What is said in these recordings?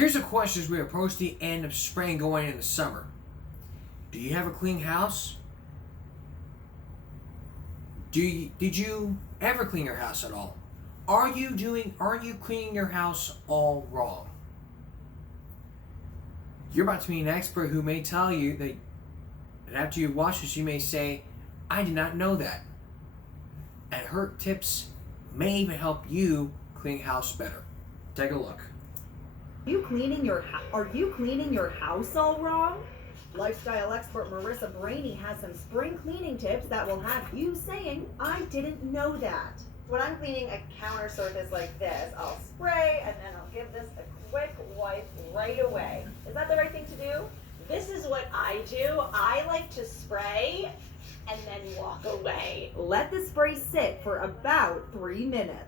Here's a question as we approach the end of spring going into summer. Do you have a clean house? Did you ever clean your house at all? Are you cleaning your house all wrong? You're about to meet an expert who may tell you that after you watch this, you may say, I did not know that. And her tips may even help you clean your house better. Take a look. Are you cleaning your house all wrong? Lifestyle expert Marissa Brainy has some spring cleaning tips that will have you saying, I didn't know that. When I'm cleaning a counter surface like this, I'll spray and then I'll give this a quick wipe right away. Is that the right thing to do? This is what I do. I like to spray and then walk away. Let the spray sit for about 3 minutes.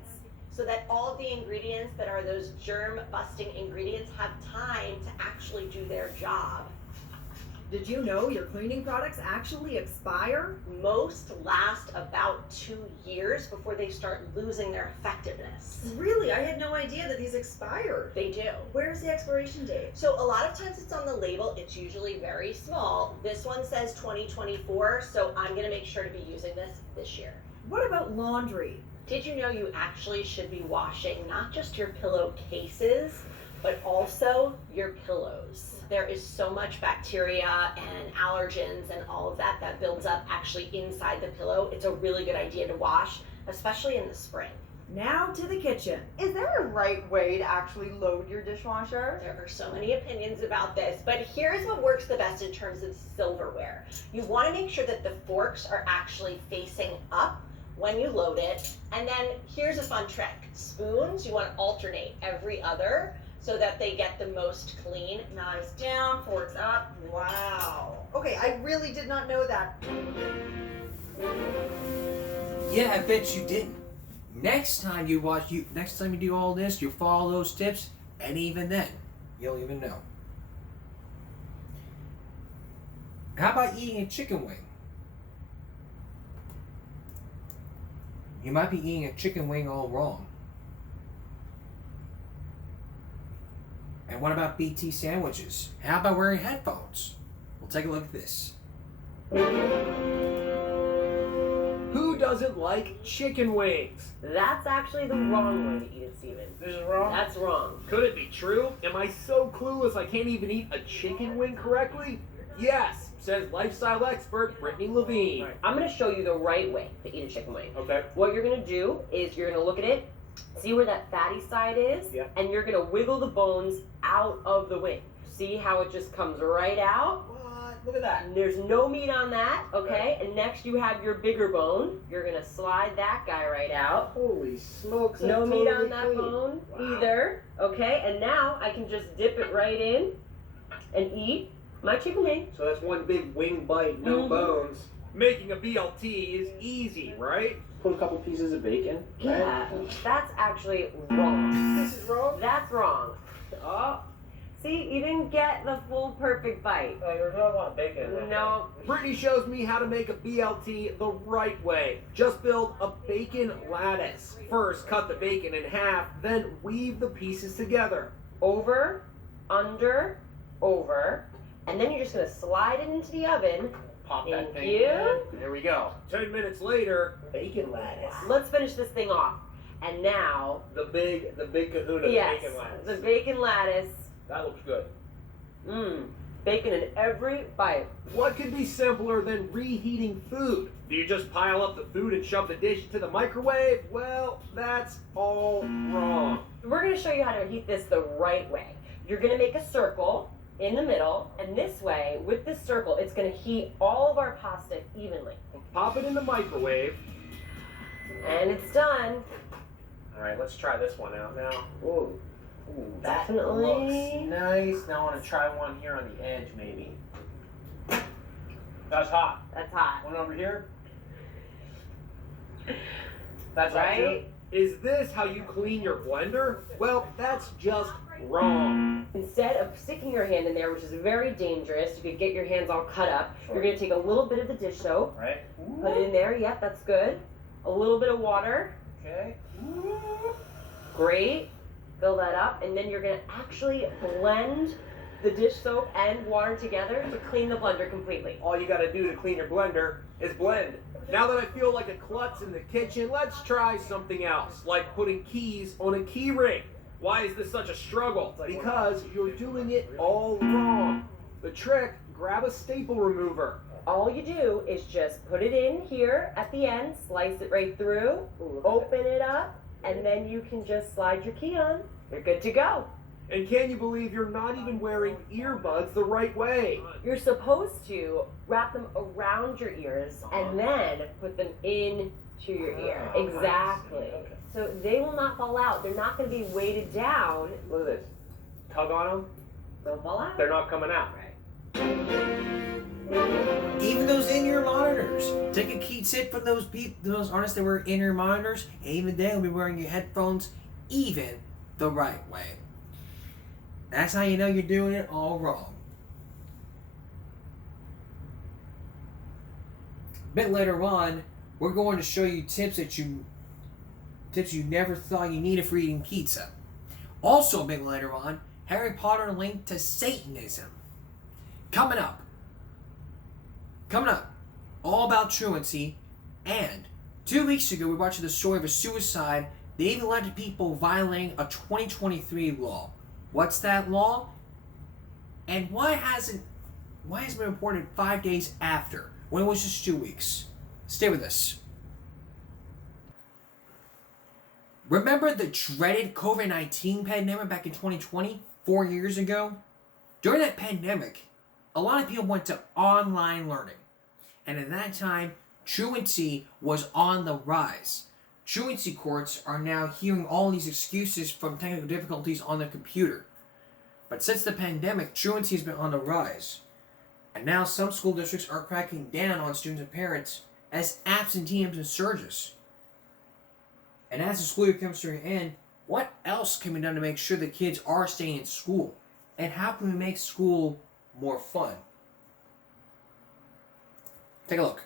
So that all of the ingredients that are those germ-busting ingredients have time to actually do their job. Did you know your cleaning products actually expire? Most last about 2 years before they start losing their effectiveness. Really? I had no idea that these expired. They do. Where's the expiration date? So a lot of times it's on the label. It's usually very small. This one says 2024, so I'm going to make sure to be using this year. What about laundry? Did you know you actually should be washing not just your pillowcases, but also your pillows? There is so much bacteria and allergens and all of that builds up actually inside the pillow. It's a really good idea to wash, especially in the spring. Now to the kitchen. Is there a right way to actually load your dishwasher? There are so many opinions about this, but here's what works the best in terms of silverware. You want to make sure that the forks are actually facing up when you load it. And then here's a fun trick. Spoons, you want to alternate every other so that they get the most clean. Knives down, forks up. Wow. Okay, I really did not know that. Yeah, I bet you didn't. Next time you do all this, you follow those tips, and even then, you'll even know. How about eating a chicken wing? You might be eating a chicken wing all wrong. And what about BT sandwiches? How about wearing headphones? We'll take a look at this. Who doesn't like chicken wings? That's actually the wrong way to eat it, Steven. This is wrong? That's wrong. Could it be true? Am I so clueless I can't even eat a chicken wing correctly? Yes, says lifestyle expert Brittany Levine. Right. I'm going to show you the right way to eat a chicken wing. Okay. What you're going to do is you're going to look at it, see where that fatty side is, Yeah. and you're going to wiggle the bones out of the wing. See how it just comes right out? What? Look at that. And there's no meat on that, okay? And next you have your bigger bone. You're going to slide that guy right out. Holy smokes. No that's meat totally on that clean. bone Wow. either, okay? And now I can just dip it right in and eat my chicken wing. So that's one big wing bite, no Mhm. bones. Making a BLT is easy, right? Put a couple pieces of bacon. Yeah, that's actually wrong. This is wrong? That's wrong. Oh, see, you didn't get the full perfect bite. There's not a lot of bacon in there. No. Brittany shows me how to make a BLT the right way. Just build a bacon lattice. First, cut the bacon in half, then weave the pieces together. Over, under, over, and then you're just gonna slide it into the oven. Pop that Thank thing you. in. There we go. 10 minutes later, bacon lattice. Let's finish this thing off. And now, The big kahuna, yes, the bacon lattice. the bacon lattice. That looks good. Bacon in every bite. What could be simpler than reheating food? Do you just pile up the food and shove the dish into the microwave? Well, that's all wrong. We're gonna show you how to heat this the right way. You're gonna make a circle in the middle, and this way, with this circle, it's gonna heat all of our pasta evenly. Pop it in the microwave. And it's done. All right, let's try this one out now. Ooh, Ooh, that definitely. looks nice. Now I want to try one here on the edge, maybe. That's hot. That's hot. One over here. That's hot too. Right? Is this how you clean your blender? Well, that's just wrong. Instead of sticking your hand in there, which is very dangerous, you could get your hands all cut up, you're gonna take a little bit of the dish soap, Right? put it in there, yep, that's good. A little bit of water, Okay. great. fill that up, and then you're gonna actually blend the dish soap and water together to clean the blender completely. All you gotta do to clean your blender is blend. Now that I feel like a klutz in the kitchen, let's try something else, like putting keys on a key ring. Why is this such a struggle? Because you're doing it all wrong. The trick, grab a staple remover. All you do is just put it in here at the end, slice it right through, open it up, and then you can just slide your key on. You're good to go. And can you believe you're not even wearing earbuds the right way? You're supposed to wrap them around your ears and then put them into your ear. Exactly. So they will not fall out. They're not going to be weighted down. Look at this. Tug on them, They'll fall out. they're not coming out. Even those in-ear monitors. Take a key tip from those artists that wear in-ear monitors, and even they will be wearing your headphones even the right way. That's how you know you're doing it all wrong. A bit later on, we're going to show you tips you never thought you needed for eating pizza. Also a bit later on, Harry Potter linked to Satanism. Coming up, all about truancy, and 2 weeks ago we watched the story of a suicide that even led to people violating a 2023 law. What's that law? And why has it been reported 5 days after, when it was just 2 weeks? Stay with us. Remember the dreaded COVID-19 pandemic back in 2020, 4 years ago? During that pandemic, a lot of people went to online learning. And at that time, truancy was on the rise. Truancy courts are now hearing all these excuses from technical difficulties on the computer. But since the pandemic, truancy has been on the rise. And now some school districts are cracking down on students and parents as absenteeism surges. And as the school year comes to an end, what else can be done to make sure the kids are staying in school? And how can we make school more fun? Take a look.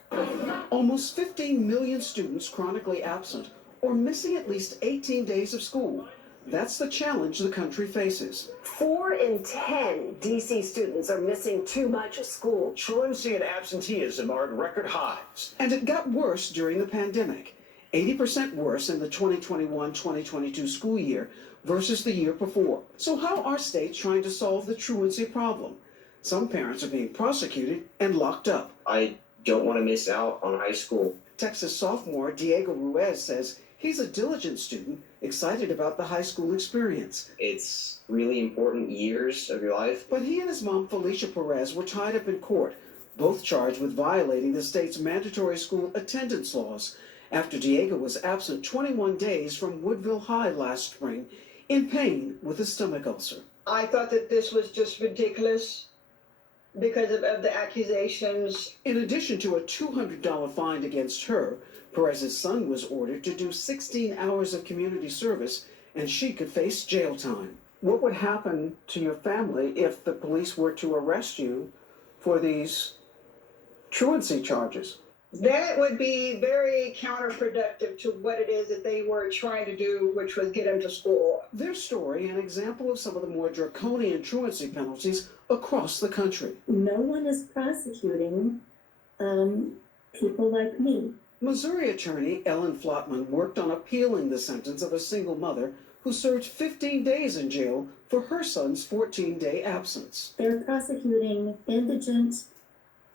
Almost 15 million students chronically absent or missing at least 18 days of school. That's the challenge the country faces. 4 in 10 DC students are missing too much of school. Truancy and absenteeism are at record highs. And it got worse during the pandemic. 80% worse in the 2021-2022 school year versus the year before. So how are states trying to solve the truancy problem? Some parents are being prosecuted and locked up. I don't want to miss out on high school. Texas sophomore Diego Ruiz says he's a diligent student, excited about the high school experience. It's really important years of your life. But he and his mom, Felicia Perez, were tied up in court, both charged with violating the state's mandatory school attendance laws after Diego was absent 21 days from Woodville High last spring in pain with a stomach ulcer. I thought that this was just ridiculous because of the accusations. In addition to a $200 fine against her, Perez's son was ordered to do 16 hours of community service, and she could face jail time. What would happen to your family if the police were to arrest you for these truancy charges? That would be very counterproductive to what it is that they were trying to do, which was get them to school. Their story, an example of some of the more draconian truancy penalties across the country. No one is prosecuting people like me. Missouri attorney Ellen Flotman worked on appealing the sentence of a single mother who served 15 days in jail for her son's 14-day absence. They're prosecuting indigent,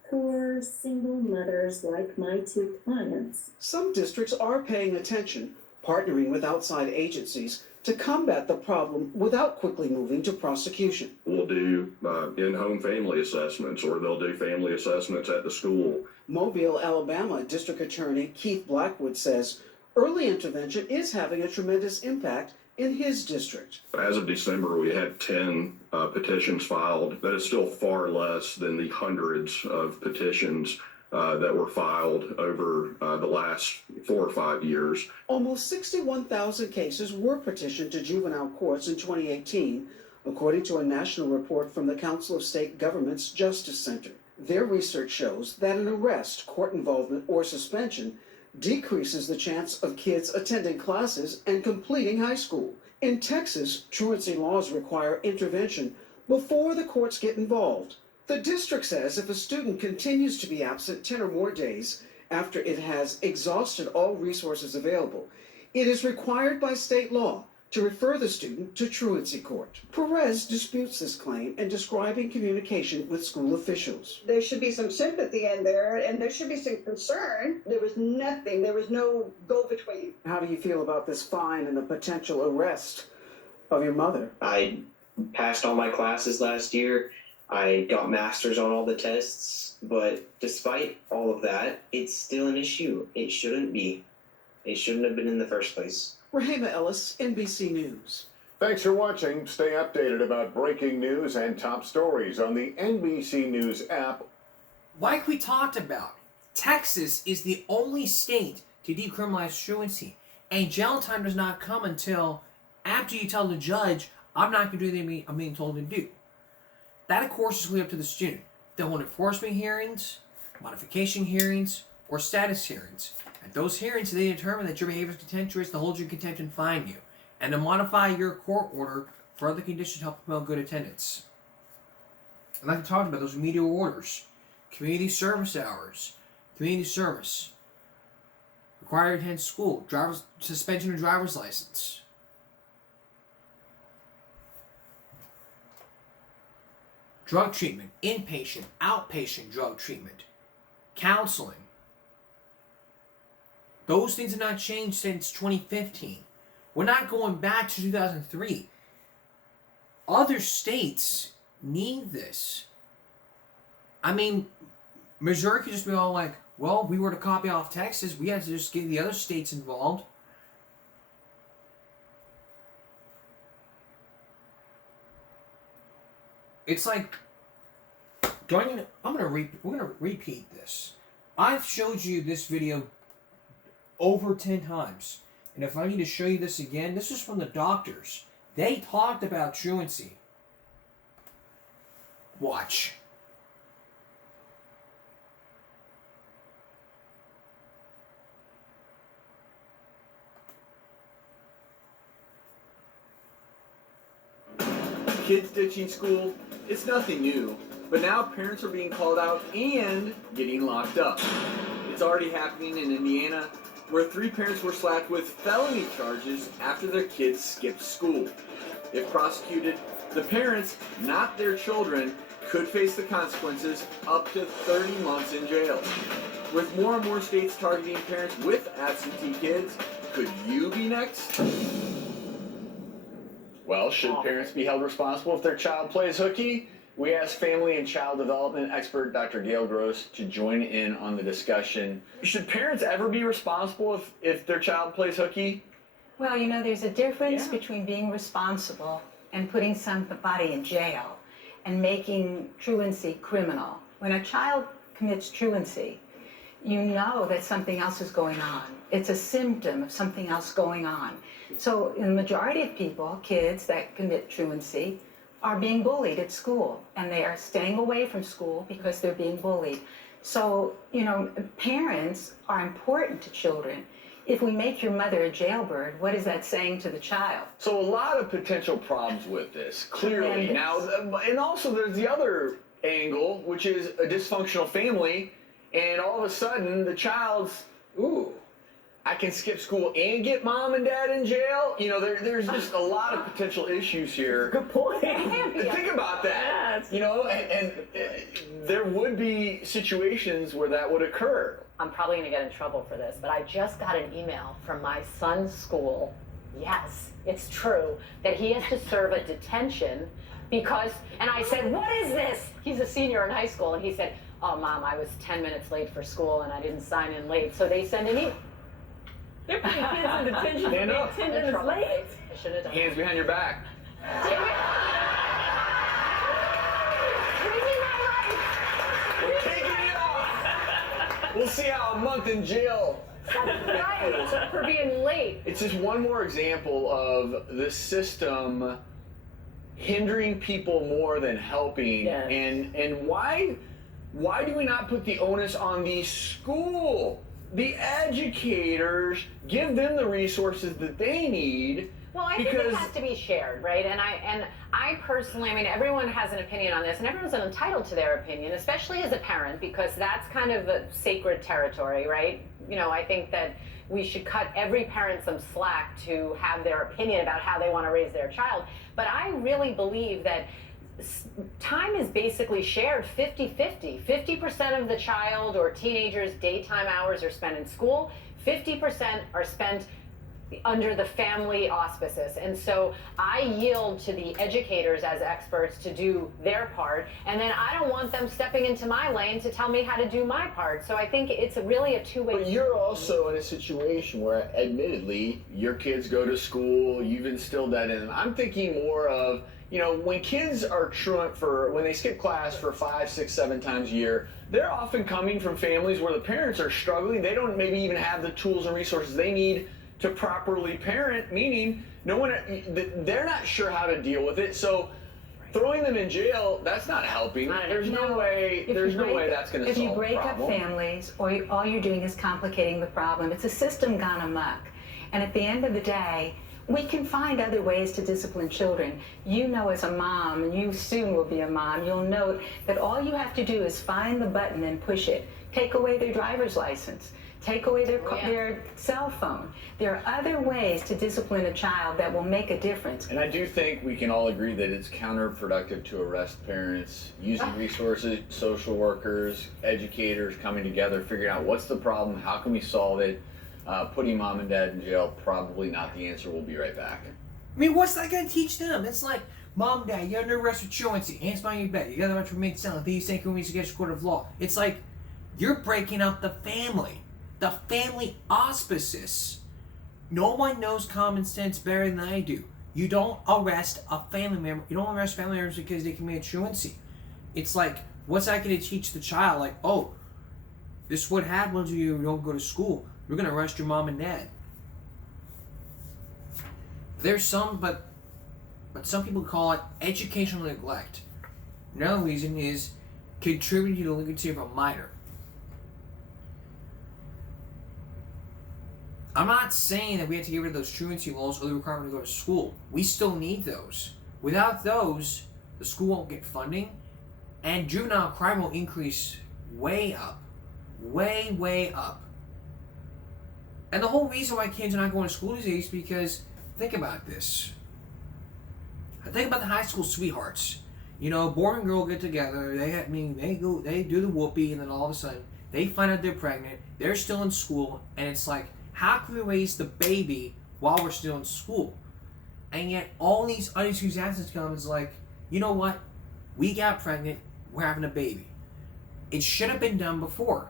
poor single mothers like my 2 clients. Some districts are paying attention, partnering with outside agencies to combat the problem without quickly moving to prosecution. We'll do in-home family assessments, or they'll do family assessments at the school. Mobile, Alabama District Attorney Keith Blackwood says early intervention is having a tremendous impact in his district. As of December, we had 10 petitions filed. That is still far less than the hundreds of petitions that were filed over the last 4 or 5 years. Almost 61,000 cases were petitioned to juvenile courts in 2018, according to a national report from the Council of State Governments Justice Center. Their research shows that an arrest, court involvement, or suspension decreases the chance of kids attending classes and completing high school. In Texas, truancy laws require intervention before the courts get involved. The district says if a student continues to be absent 10 or more days after it has exhausted all resources available, it is required by state law to refer the student to truancy court. Perez disputes this claim in describing communication with school officials. There should be some sympathy in there, and there should be some concern. There was nothing. There was no go-between. How do you feel about this fine and the potential arrest of your mother? I passed all my classes last year. I got masters on all the tests, but despite all of that, it's still an issue. It shouldn't be. It shouldn't have been in the first place. Rahema Ellis, NBC News. Thanks for watching. Stay updated about breaking news and top stories on the NBC News app. Like we talked about, Texas is the only state to decriminalize truancy, and jail time does not come until after you tell the judge, I'm not going to do anything I'm being told to do. That, of course, is really up to the student. They'll want enforcement hearings, modification hearings, or status hearings. At those hearings, they determine that your behavior is contemptuous, they'll hold you in contempt and fine you, and to modify your court order for other conditions to help promote good attendance. And like we talked about, those remedial orders, community service hours, community service, required to attend school, suspension of driver's license. Drug treatment, inpatient, outpatient drug treatment, counseling. Those things have not changed since 2015. We're not going back to 2003. Other states need this. I mean, Missouri could just be all like, well, we were to copy off Texas, we had to just get the other states involved. It's like, we're gonna repeat this. I've showed you this video over 10 times. And if I need to show you this again, this is from the doctors. They talked about truancy. Watch. Kids ditching school, it's nothing new, but now parents are being called out and getting locked up. It's already happening in Indiana, where 3 parents were slapped with felony charges after their kids skipped school. If prosecuted, the parents, not their children, could face the consequences up to 30 months in jail. With more and more states targeting parents with absentee kids, could you be next? Well, should parents be held responsible if their child plays hooky? We asked family and child development expert Dr. Gail Gross to join in on the discussion. Should parents ever be responsible if their child plays hooky? Well, you know, there's a difference between being responsible and putting somebody in jail and making truancy criminal. When a child commits truancy, you know that something else is going on. It's a symptom of something else going on. So in the majority of people, kids that commit truancy are being bullied at school, and they are staying away from school because they're being bullied. So, you know, parents are important to children. If we make your mother a jailbird, what is that saying to the child? So a lot of potential problems with this, clearly. Tremendous. Now, and also there's the other angle, which is a dysfunctional family, and all of a sudden the child's, ooh, I can skip school and get mom and dad in jail. You know, there's just a lot of potential issues here. Good point. Think about that. You know, and there would be situations where that would occur. I'm probably going to get in trouble for this, but I just got an email from my son's school. Yes, it's true that he has to serve a detention because, and I said, what is this? He's a senior in high school, and he said, oh, Mom, I was 10 minutes late for school and I didn't sign in late. So they send an email. They're putting kids in detention for being 10 minutes late. I should have done Hands behind your back. We're taking it off. We'll see how a month in jail. Right, for being late. It's just one more example of the system hindering people more than helping. Yes. And why do we not put the onus on the school? The educators, give them the resources that they need Well, I think it has to be shared, right? And I personally, I mean, everyone has an opinion on this, and everyone's entitled to their opinion, especially as a parent, because that's kind of a sacred territory, right? You know, I think that we should cut every parent some slack to have their opinion about how they want to raise their child. But I really believe that time is basically shared 50-50. 50% of the child or teenager's daytime hours are spent in school, 50% are spent under the family auspices. And so I yield to the educators as experts to do their part, and then I don't want them stepping into my lane to tell me how to do my part. So I think it's really a two-way. But you're also in a situation where, admittedly, your kids go to school, you've instilled that in them. I'm thinking more of, you know, when kids are truant when they skip class for 5, 6, 7 times a year, they're often coming from families where the parents are struggling. They don't maybe even have the tools and resources they need to properly parent, meaning they're not sure how to deal with it. So throwing them in jail, that's not helping. There's no way that's going to solve the problem. If you break up families, all you're doing is complicating the problem. It's a system gone amok. And at the end of the day, we can find other ways to discipline children. You know, as a mom, and you soon will be a mom, you'll note that all you have to do is find the button and push it. Take away their driver's license. Take away their cell phone. There are other ways to discipline a child that will make a difference. And I do think we can all agree that it's counterproductive to arrest parents, using resources, social workers, educators coming together, figuring out what's the problem, how can we solve it. Putting mom and dad in jail, probably not the answer. We'll be right back. I mean, what's that going to teach them? It's like, Mom, Dad, you're under arrest for truancy. Hands behind your back. You got the right to remain silent. These things can reach against a court of law. It's like, you're breaking up the family. The family auspices. No one knows common sense better than I do. You don't arrest a family member. You don't arrest family members because they commit truancy. It's like, what's that going to teach the child? Like, oh, this is what happens when you don't go to school. We're going to arrest your mom and dad. There's some, but some people call it educational neglect. Another reason is contributing to the delinquency of a minor. I'm not saying that we have to get rid of those truancy laws or the requirement to go to school. We still need those. Without those, the school won't get funding, and juvenile crime will increase way up. Way, way up. And the whole reason why kids are not going to school these days is because, think about this. Think about the high school sweethearts. You know, boy and girl get together, they do the whoopee, and then all of a sudden, they find out they're pregnant, they're still in school, and it's like, how can we raise the baby while we're still in school? And yet, all these unexcused absences come is like, you know what? We got pregnant, we're having a baby. It should have been done before.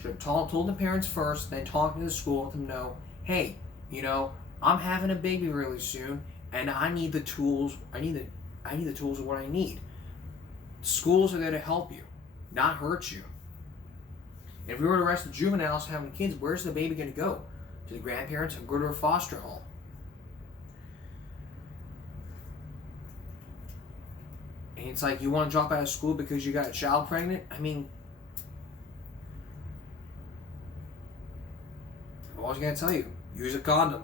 Should have told the parents first, then talking to the school, let them know, hey, you know, I'm having a baby really soon, and I need the tools. I need the tools of what I need. Schools are there to help you, not hurt you. And if we were to arrest the juveniles having kids, where's the baby going to go? To the grandparents or go to a foster home? And it's like, you want to drop out of school because you got a child pregnant? I mean, I'm always going to tell you, use a condom.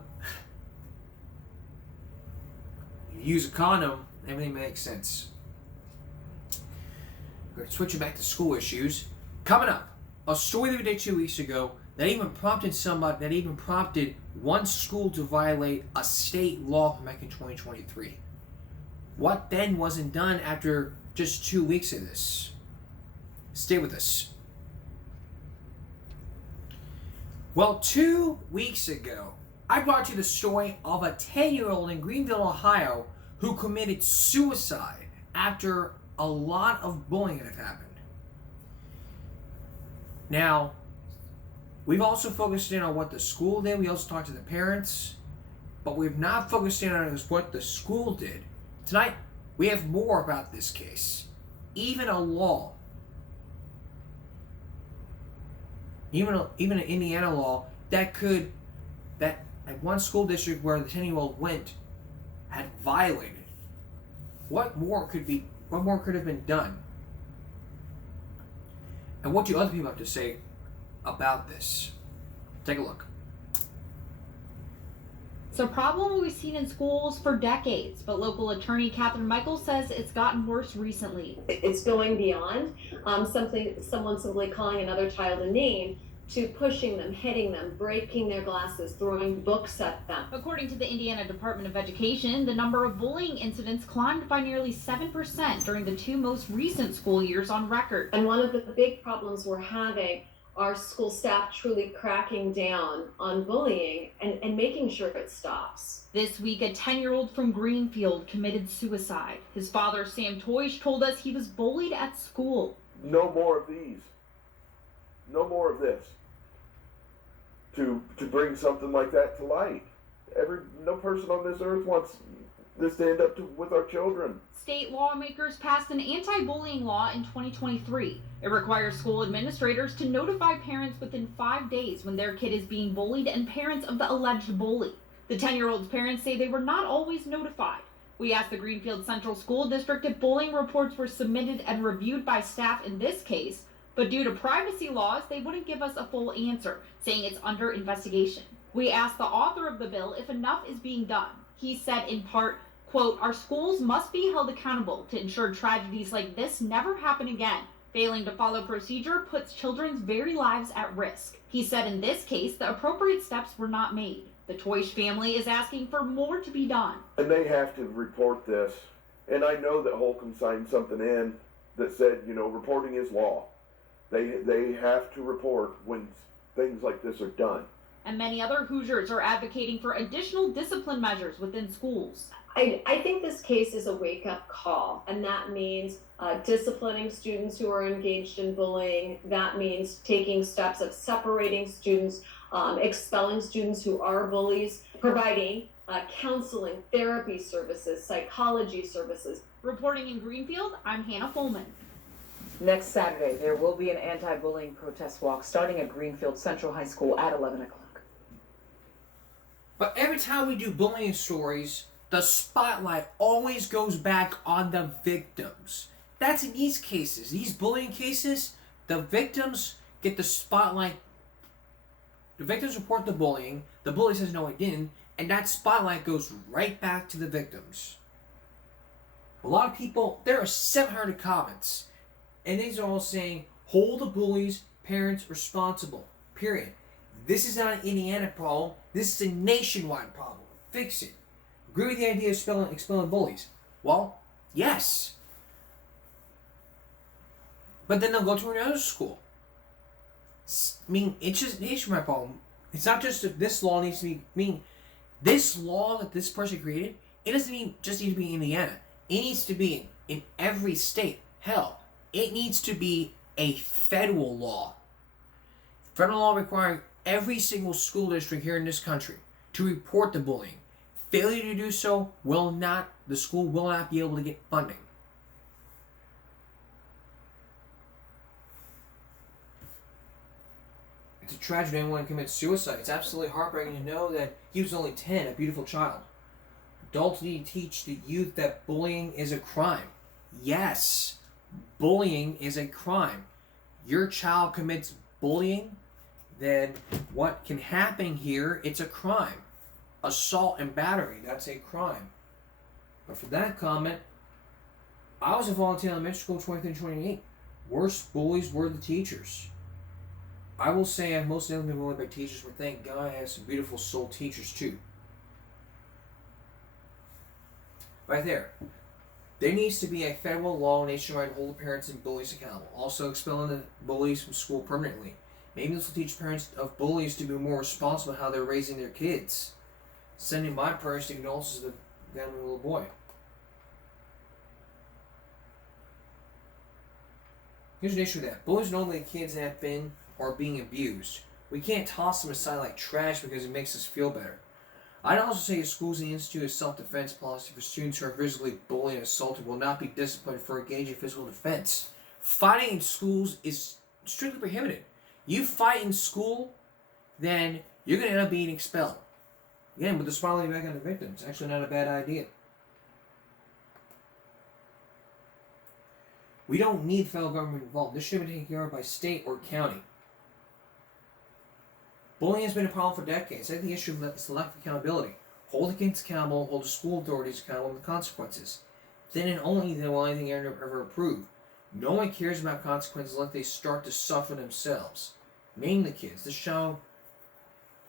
You use a condom, everything makes sense. We're going to switch it back to school issues. Coming up, a story that we did 2 weeks ago that even prompted one school to violate a state law from back in 2023. What then wasn't done after just 2 weeks of this? Stay with us. Well, 2 weeks ago, I brought you the story of a 10-year-old in Greenville, Ohio, who committed suicide after a lot of bullying had happened. Now, we've also focused in on what the school did. We also talked to the parents, but we've not focused in on what the school did. Tonight, we have more about this case. Even a law, even an Indiana law that at one school district where the 10-year-old went had violated. What more could have been done? And what do other people have to say about this? Take a look. It's a problem we've seen in schools for decades, but local attorney Catherine Michaels says it's gotten worse recently. It's going beyond someone simply calling another child a name to pushing them, hitting them, breaking their glasses, throwing books at them. According to the Indiana Department of Education, the number of bullying incidents climbed by nearly 7% during the 2 most recent school years on record. And one of the big problems we're having are school staff truly cracking down on bullying and making sure it stops. This week, a 10-year-old from Greenfield committed suicide. His father, Sam Toish, told us he was bullied at school. No more of these. No more of this. To bring something like that to light. No person on this earth wants this to end up with our children. State lawmakers passed an anti-bullying law in 2023. It requires school administrators to notify parents within 5 days when their kid is being bullied and parents of the alleged bully. The 10-year-old's parents say they were not always notified. We asked the Greenfield Central School District if bullying reports were submitted and reviewed by staff in this case, but due to privacy laws, they wouldn't give us a full answer, saying it's under investigation. We asked the author of the bill if enough is being done. He said in part, quote, "Our schools must be held accountable to ensure tragedies like this never happen again. Failing to follow procedure puts children's very lives at risk." He said in this case, the appropriate steps were not made. The Toish family is asking for more to be done. And they have to report this. And I know that Holcomb signed something in that said, reporting is law. They have to report when things like this are done. And many other Hoosiers are advocating for additional discipline measures within schools. I think this case is a wake-up call, and that means disciplining students who are engaged in bullying. That means taking steps of separating students, expelling students who are bullies, providing counseling, therapy services, psychology services. Reporting in Greenfield, I'm Hannah Fulman. Next Saturday, there will be an anti-bullying protest walk starting at Greenfield Central High School at 11 o'clock. But every time we do bullying stories, the spotlight always goes back on the victims. That's in these cases. These bullying cases, the victims get the spotlight. The victims report the bullying. The bully says, no, I didn't. And that spotlight goes right back to the victims. A lot of people, there are 700 comments. And these are all saying, hold the bullies' parents responsible. Period. This is not an Indiana problem. This is a nationwide problem. Fix it. Agree with the idea of expelling bullies? Well, yes. But then they'll go to another school. I mean, it's just a nationwide problem. It's not just that this law needs to be... this law that this person created, it doesn't just need to be in Indiana. It needs to be in every state. Hell, it needs to be a federal law. Federal law requiring every single school district here in this country to report the bullying. Failure to do so the school will not be able to get funding. It's a tragedy anyone commits suicide. It's absolutely heartbreaking to know that he was only 10, a beautiful child. Adults need to teach the youth that bullying is a crime. Yes, bullying is a crime. Your child commits bullying, then what can happen here, it's a crime. Assault and battery, that's a crime. But for that comment, I was a volunteer in elementary school 23-28. Worst bullies were the teachers. I will say I've mostly been bullied by teachers, but thank God I have some beautiful soul teachers too. Right there. There needs to be a federal law nationwide to hold the parents and bullies accountable. Also expelling the bullies from school permanently. Maybe this will teach parents of bullies to be more responsible how they're raising their kids. Sending my prayers to condolences to the family little boy. Here's an issue with that. Bullies are normally kids that have been or are being abused. We can't toss them aside like trash because it makes us feel better. I'd also say that schools and the Institute of Self-Defense policy for students who are physically bullied and assaulted will not be disciplined for engaging in physical defense. Fighting in schools is strictly prohibited. You fight in school, then you're going to end up being expelled. Again, with the spotlight back on the victim. It's actually not a bad idea. We don't need the federal government involved. This should be taken care of by state or county. Bullying has been a problem for decades. I think the issue of selective accountability. hold the kids accountable, hold the school authorities accountable with the consequences. Then and only then will anything ever approve. No one cares about consequences unless they start to suffer themselves. Name the kids. This show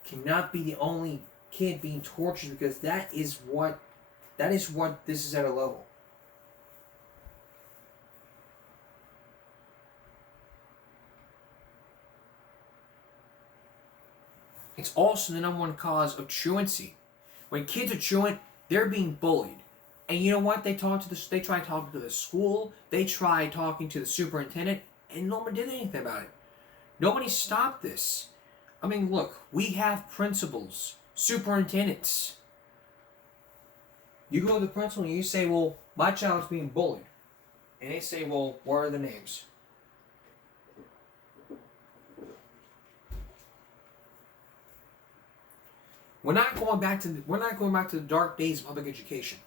cannot be the only kid being tortured, because that is what this is at a level. It's also the number one cause of truancy. When kids are truant, they're being bullied. And you know what? They try talking to the school, they try talking to the superintendent, and no one did anything about it. Nobody stopped this. I mean, look, we have principals, superintendents. You go to the principal and you say, well, my child's being bullied. And they say, well, what are the names? We're not going back to the dark days of public education.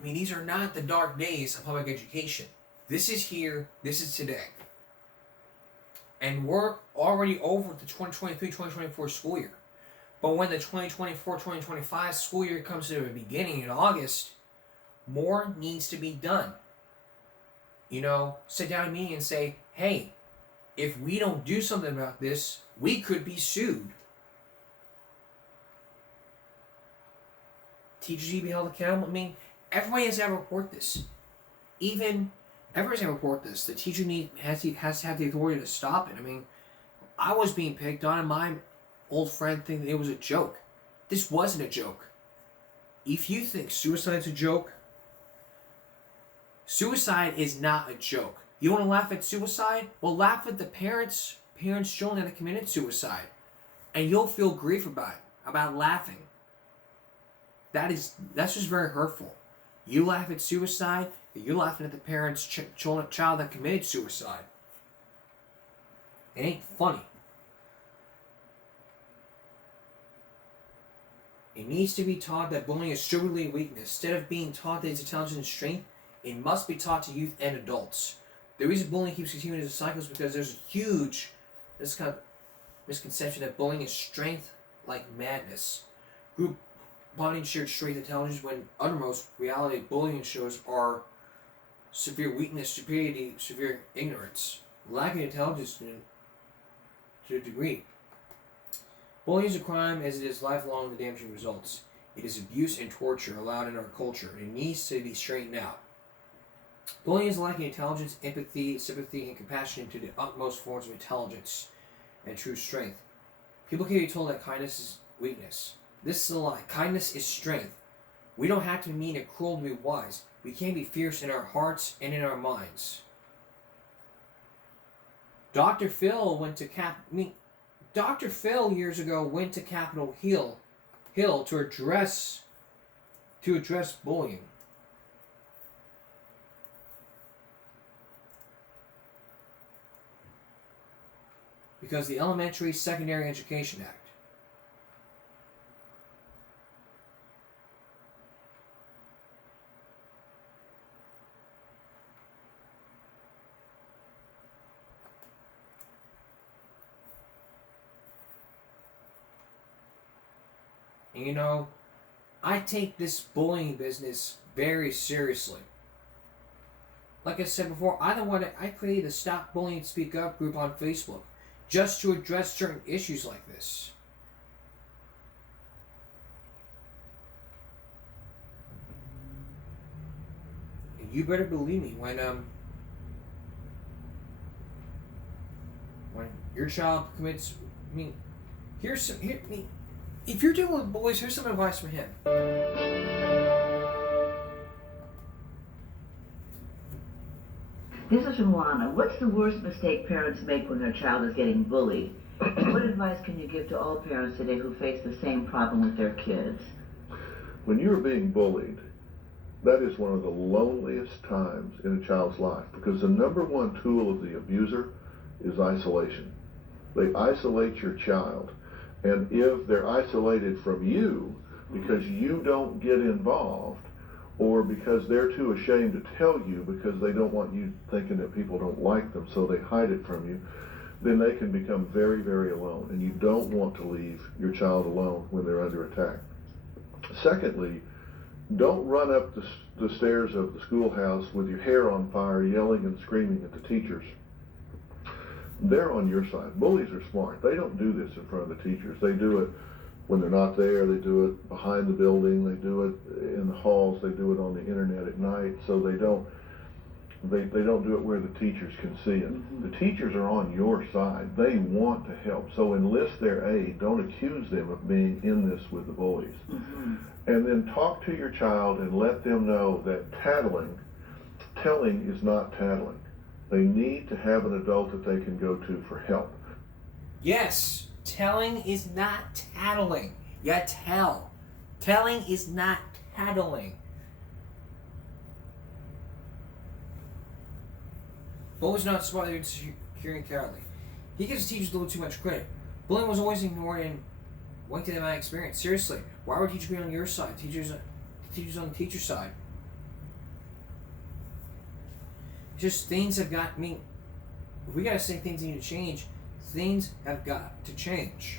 I mean, these are not the dark days of public education. This is here. This is today. And we're already over the 2023-2024 school year. But when the 2024-2025 school year comes to the beginning in August, more needs to be done. You know, sit down with me and say, hey, if we don't do something about this, we could be sued. Teachers need to be held accountable. I mean, everybody has to report this. Everyone has to report this. The teacher has to have the authority to stop it. I mean, I was being picked on, and my old friend think that it was a joke. This wasn't a joke. If you think suicide's a joke, suicide is not a joke. You want to laugh at suicide? Well, laugh at the parents' children that have committed suicide. And you'll feel grief about laughing. That's just very hurtful. You laugh at suicide, you're laughing at the parents' child that committed suicide. It ain't funny. It needs to be taught that bullying is strictly a weakness. Instead of being taught that it's intelligence and strength, it must be taught to youth and adults. The reason bullying keeps continuing as a cycle is because there's a huge misconception that bullying is strength like madness. Group bonding shared strength intelligence, when uttermost reality bullying shows are severe weakness, stupidity, severe ignorance, lacking intelligence to a degree. Bullying is a crime as it is lifelong and damaging results. It is abuse and torture allowed in our culture, and it needs to be straightened out. Bullying is lacking intelligence, empathy, sympathy, and compassion to the utmost forms of intelligence and true strength. People can be told that kindness is weakness. This is a lie. Kindness is strength. We don't have to be mean and cruel to be wise. We can be fierce in our hearts and in our minds. Dr. Phil years ago went to Capitol Hill to address bullying. Because the Elementary Secondary Education Act. And you know, I take this bullying business very seriously. Like I said before, I created a Stop Bullying Speak Up group on Facebook just to address certain issues like this. And you better believe me, when your child commits, if you're dealing with bullies, here's some advice from him. This is from Lana. What's the worst mistake parents make when their child is getting bullied? And what advice can you give to all parents today who face the same problem with their kids? When you're being bullied, that is one of the loneliest times in a child's life, because the number one tool of the abuser is isolation. They isolate your child, and if they're isolated from you because you don't get involved, or because they're too ashamed to tell you because they don't want you thinking that people don't like them, so they hide it from you, then they can become very, very alone. And you don't want to leave your child alone when they're under attack. Secondly, don't run up the stairs of the schoolhouse with your hair on fire, yelling and screaming at the teachers. They're on your side. Bullies are smart. They don't do this in front of the teachers. They do it when they're not there. They do it behind the building. They do it in the halls. They do it on the internet at night. So they don't do it where the teachers can see it. The teachers are on your side. They want to help. So enlist their aid. Don't accuse them of being in this with the bullies. And then talk to your child and let them know that telling is not tattling. They need to have an adult that they can go to for help. Yes, telling is not tattling. You tell. Telling is not tattling. Bully's not smart, they're secure and cowardly. He gives teachers a little too much credit. Bullying was always ignored and went to them my experience. Seriously, why would teachers be on your side? Teachers on the teacher's side. Just things have got me. If we gotta say things need to change, things have got to change.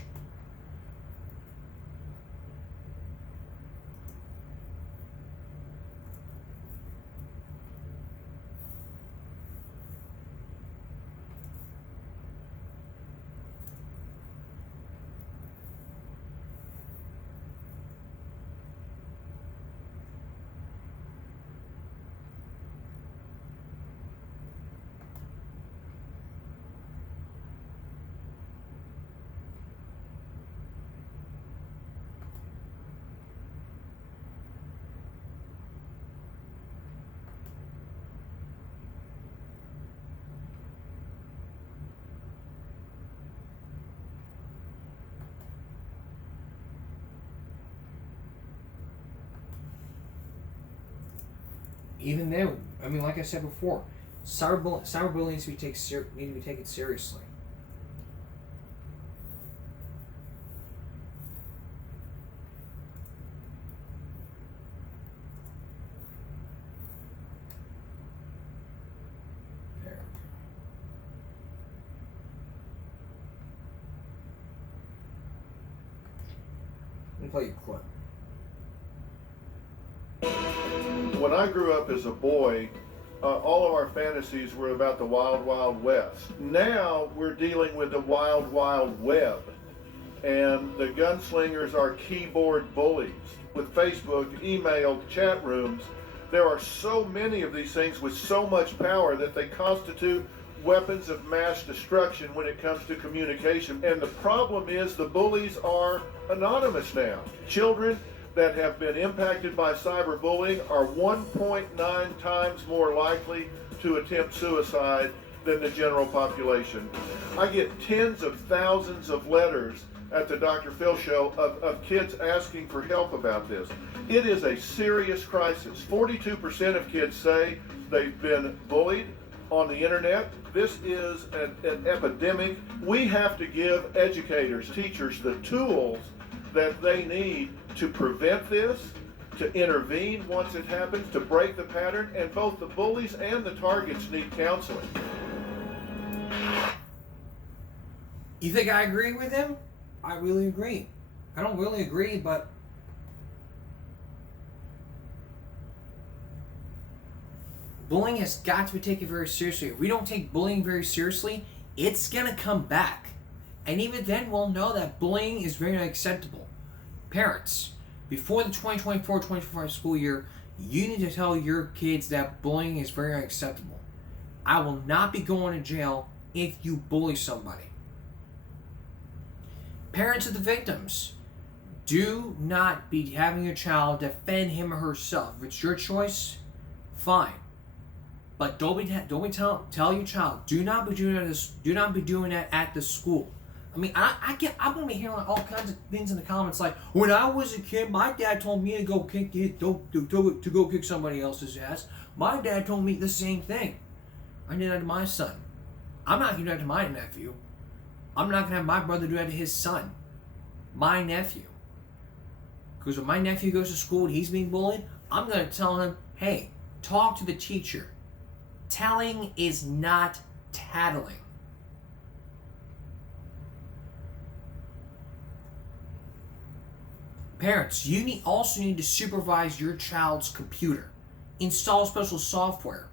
Even then, I mean, like I said before, cyberbullying needs to be taken seriously. There. Let me play you a clip. When I grew up as a boy, all of our fantasies were about the wild, wild west. Now we're dealing with the wild, wild web. And the gunslingers are keyboard bullies. With Facebook, email, chat rooms, there are so many of these things with so much power that they constitute weapons of mass destruction when it comes to communication. And the problem is the bullies are anonymous now. Children that have been impacted by cyberbullying are 1.9 times more likely to attempt suicide than the general population. I get tens of thousands of letters at the Dr. Phil show of kids asking for help about this. It is a serious crisis. 42% of kids say they've been bullied on the internet. This is an epidemic. We have to give educators, teachers, the tools that they need to prevent this, to intervene once it happens, to break the pattern, and both the bullies and the targets need counseling. You think I agree with him? I really agree. I don't really agree, but bullying has got to be taken very seriously. If we don't take bullying very seriously, it's going to come back. And even then, we'll know that bullying is very unacceptable. Parents, before the 2024-2025 school year, you need to tell your kids that bullying is very unacceptable. I will not be going to jail if you bully somebody. Parents of the victims, do not be having your child defend him or herself. If it's your choice, fine. But tell your child, do not be doing that at the school. I mean, I'm gonna be hearing all kinds of things in the comments like, when I was a kid, my dad told me to go kick somebody else's ass. My dad told me the same thing. I did that to my son. I'm not gonna do that to my nephew. I'm not gonna have my brother do that to his son, my nephew. Because when my nephew goes to school and he's being bullied, I'm gonna tell him, hey, talk to the teacher. Telling is not tattling. Parents, you also need to supervise your child's computer. Install special software.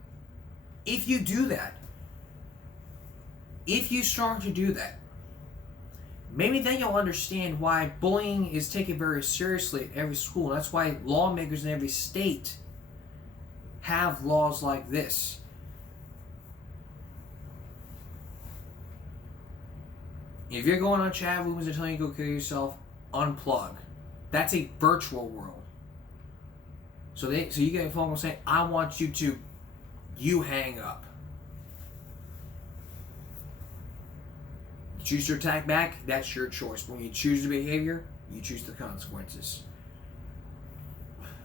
If you do that, if you start to do that, maybe then you'll understand why bullying is taken very seriously at every school. That's why lawmakers in every state have laws like this. If you're going on chat rooms and telling you to go kill yourself, unplug. That's a virtual world. So you get a phone call saying, I want you to, you hang up. You choose to attack back, that's your choice. When you choose the behavior, you choose the consequences.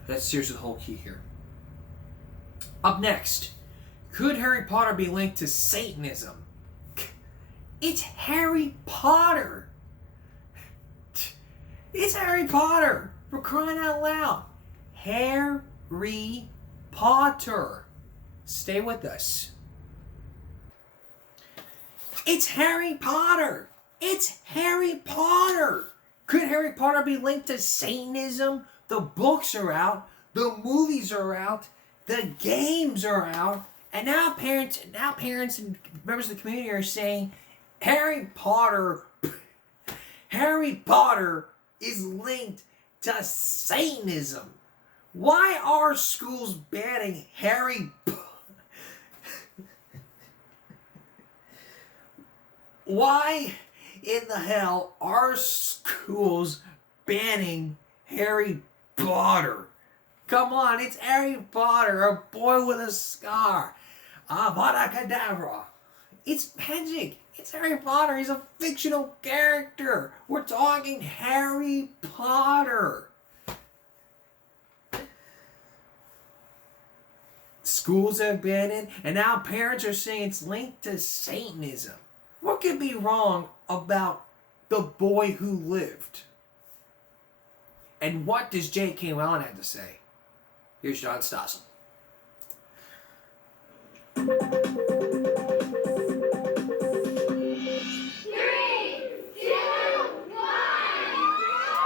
That's seriously the whole key here. Up next, could Harry Potter be linked to Satanism? It's Harry Potter. It's Harry Potter. We're crying out loud. Harry Potter. Stay with us. It's Harry Potter. It's Harry Potter. Could Harry Potter be linked to Satanism? The books are out. The movies are out. The games are out. And now parents and members of the community are saying Harry Potter is linked to Satanism. Why are schools banning Harry Potter? Why in the hell are schools banning Harry Potter? Come on, it's Harry Potter, a boy with a scar. Avada Kedavra. It's magic. It's Harry Potter. He's a fictional character. We're talking Harry Potter. Schools have banned it, and now parents are saying it's linked to Satanism. What could be wrong about The Boy Who Lived? And what does J.K. Rowling have to say? Here's John Stossel.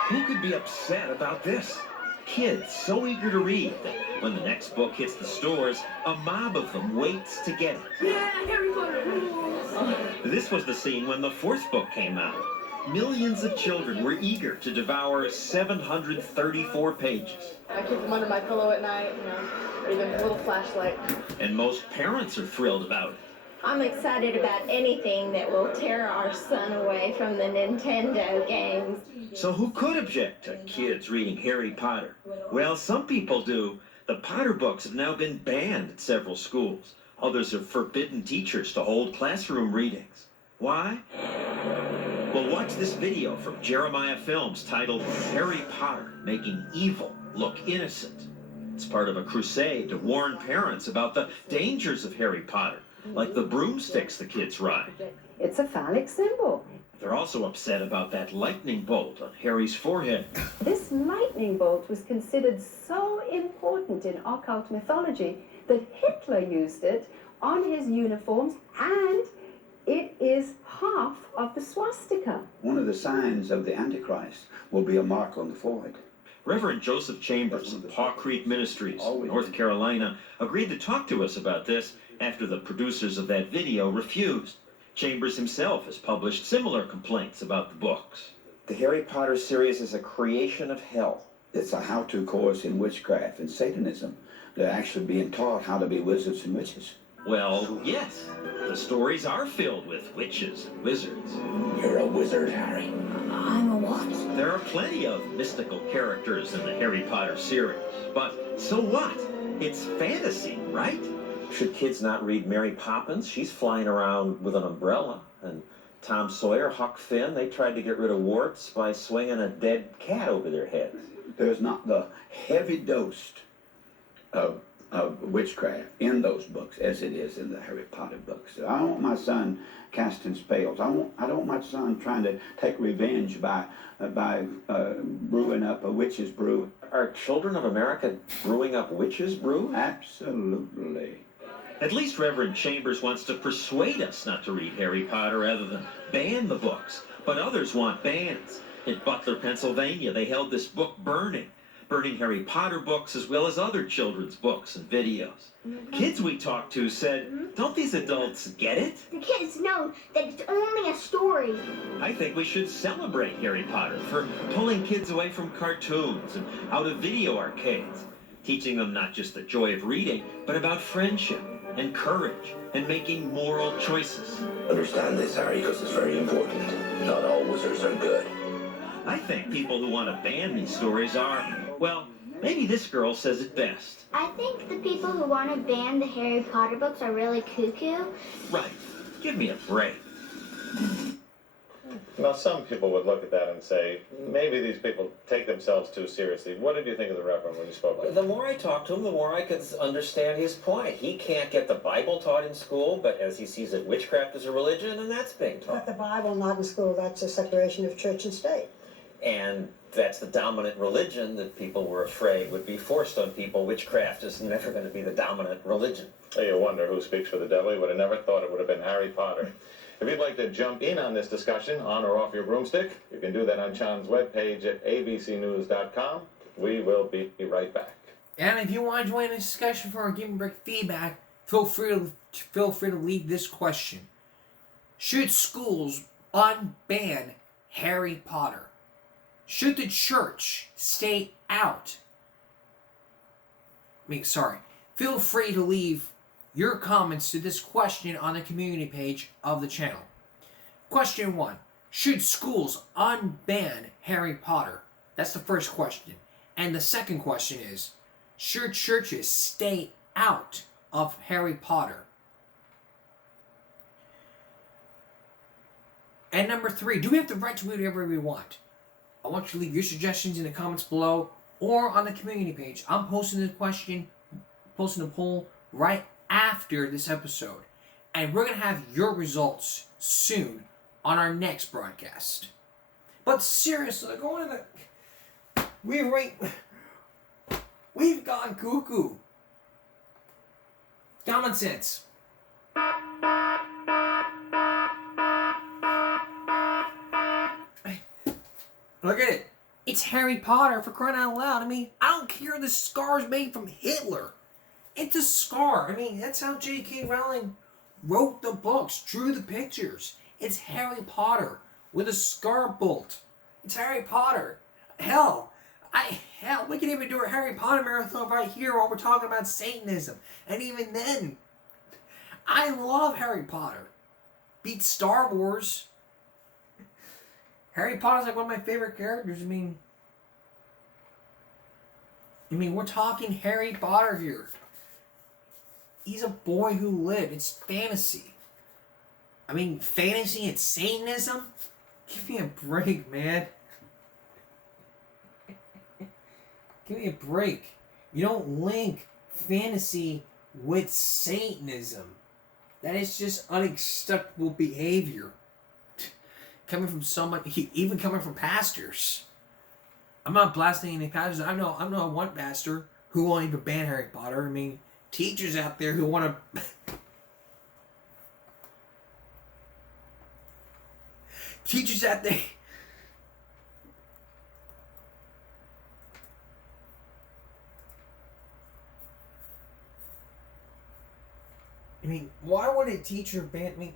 Who could be upset about this? Kids so eager to read that when the next book hits the stores, a mob of them waits to get it. Yeah, Harry Potter rules! This was the scene when the fourth book came out. Millions of children were eager to devour 734 pages. I keep them under my pillow at night, or even a little flashlight. And most parents are thrilled about it. I'm excited about anything that will tear our son away from the Nintendo games. So who could object to kids reading Harry Potter? Well, some people do. The Potter books have now been banned at several schools. Others have forbidden teachers to hold classroom readings. Why? Well, watch this video from Jeremiah Films titled Harry Potter Making Evil Look Innocent. It's part of a crusade to warn parents about the dangers of Harry Potter, like the broomsticks the kids ride. It's a phallic symbol. They're also upset about that lightning bolt on Harry's forehead. This lightning bolt was considered so important in occult mythology that Hitler used it on his uniforms, and it is half of the swastika. One of the signs of the Antichrist will be a mark on the forehead. Reverend Joseph Chambers of Paw Creek Ministries, North Carolina, agreed to talk to us about this after the producers of that video refused. Chambers himself has published similar complaints about the books. The Harry Potter series is a creation of hell. It's a how-to course in witchcraft and Satanism. They're actually being taught how to be wizards and witches. Well, yes. The stories are filled with witches and wizards. You're a wizard, Harry. I'm a what? There are plenty of mystical characters in the Harry Potter series. But so what? It's fantasy, right? Should kids not read Mary Poppins? She's flying around with an umbrella. And Tom Sawyer, Huck Finn, they tried to get rid of warts by swinging a dead cat over their heads. There's not the heavy dose of witchcraft in those books as it is in the Harry Potter books. I don't want my son casting spells. I don't want my son trying to take revenge by brewing up a witch's brew. Are children of America brewing up witch's brew? Absolutely. At least Reverend Chambers wants to persuade us not to read Harry Potter rather than ban the books. But others want bans. In Butler, Pennsylvania, they held this book burning Harry Potter books as well as other children's books and videos. Kids we talked to said, don't these adults get it? The kids know that it's only a story. I think we should celebrate Harry Potter for pulling kids away from cartoons and out of video arcades, teaching them not just the joy of reading, but about friendship and courage and making moral choices. Understand this, Harry, because it's very important. Not all wizards are good. I think people who want to ban these stories are, well, maybe this girl says it best. I think the people who want to ban the Harry Potter books are really cuckoo. Right. Give me a break. Now, some people would look at that and say, maybe these people take themselves too seriously. What did you think of the Reverend when you spoke to him? The more I talked to him, the more I could understand his point. He can't get the Bible taught in school, but as he sees it, witchcraft is a religion, and that's being taught. But the Bible not in school, that's a separation of church and state. And that's the dominant religion that people were afraid would be forced on people. Witchcraft is never going to be the dominant religion. You wonder who speaks for the devil. You would have never thought it would have been Harry Potter. If you'd like to jump in on this discussion, on or off your broomstick, you can do that on Sean's webpage at abcnews.com. We will be right back. And if you want to join the discussion for Give Me Break feedback, feel free to leave this question. Should schools unban Harry Potter? Should the church stay out? Feel free to leave your comments to this question on the community page of the channel. Question 1. Should schools unban Harry Potter? That's the first question. And the second question is, should churches stay out of Harry Potter? And number 3, do we have the right to read whatever we want? I want you to leave your suggestions in the comments below or on the community page. I'm posting the question, posting the poll right after this episode. And we're going to have your results soon on our next broadcast. But seriously, going to the... We've gone cuckoo. Common sense. Look at it. It's Harry Potter, for crying out loud. I mean, I don't care if the scar's made from Hitler. It's a scar. I mean, that's how J.K. Rowling wrote the books, drew the pictures. It's Harry Potter with a scar bolt. It's Harry Potter. Hell, we can even do a Harry Potter marathon right here while we're talking about Satanism. And even then, I love Harry Potter. Beats Star Wars. Harry Potter's like one of my favorite characters. I mean, we're talking Harry Potter here. He's a boy who lived. It's fantasy. I mean, fantasy and Satanism? Give me a break, man. Give me a break. You don't link fantasy with Satanism. That is just unacceptable behavior. Coming from someone, even coming from pastors. I'm not blasting any pastors. I know one pastor who won't even ban Harry Potter. I mean, teachers out there who want to... teachers out there... I mean, why would a teacher ban...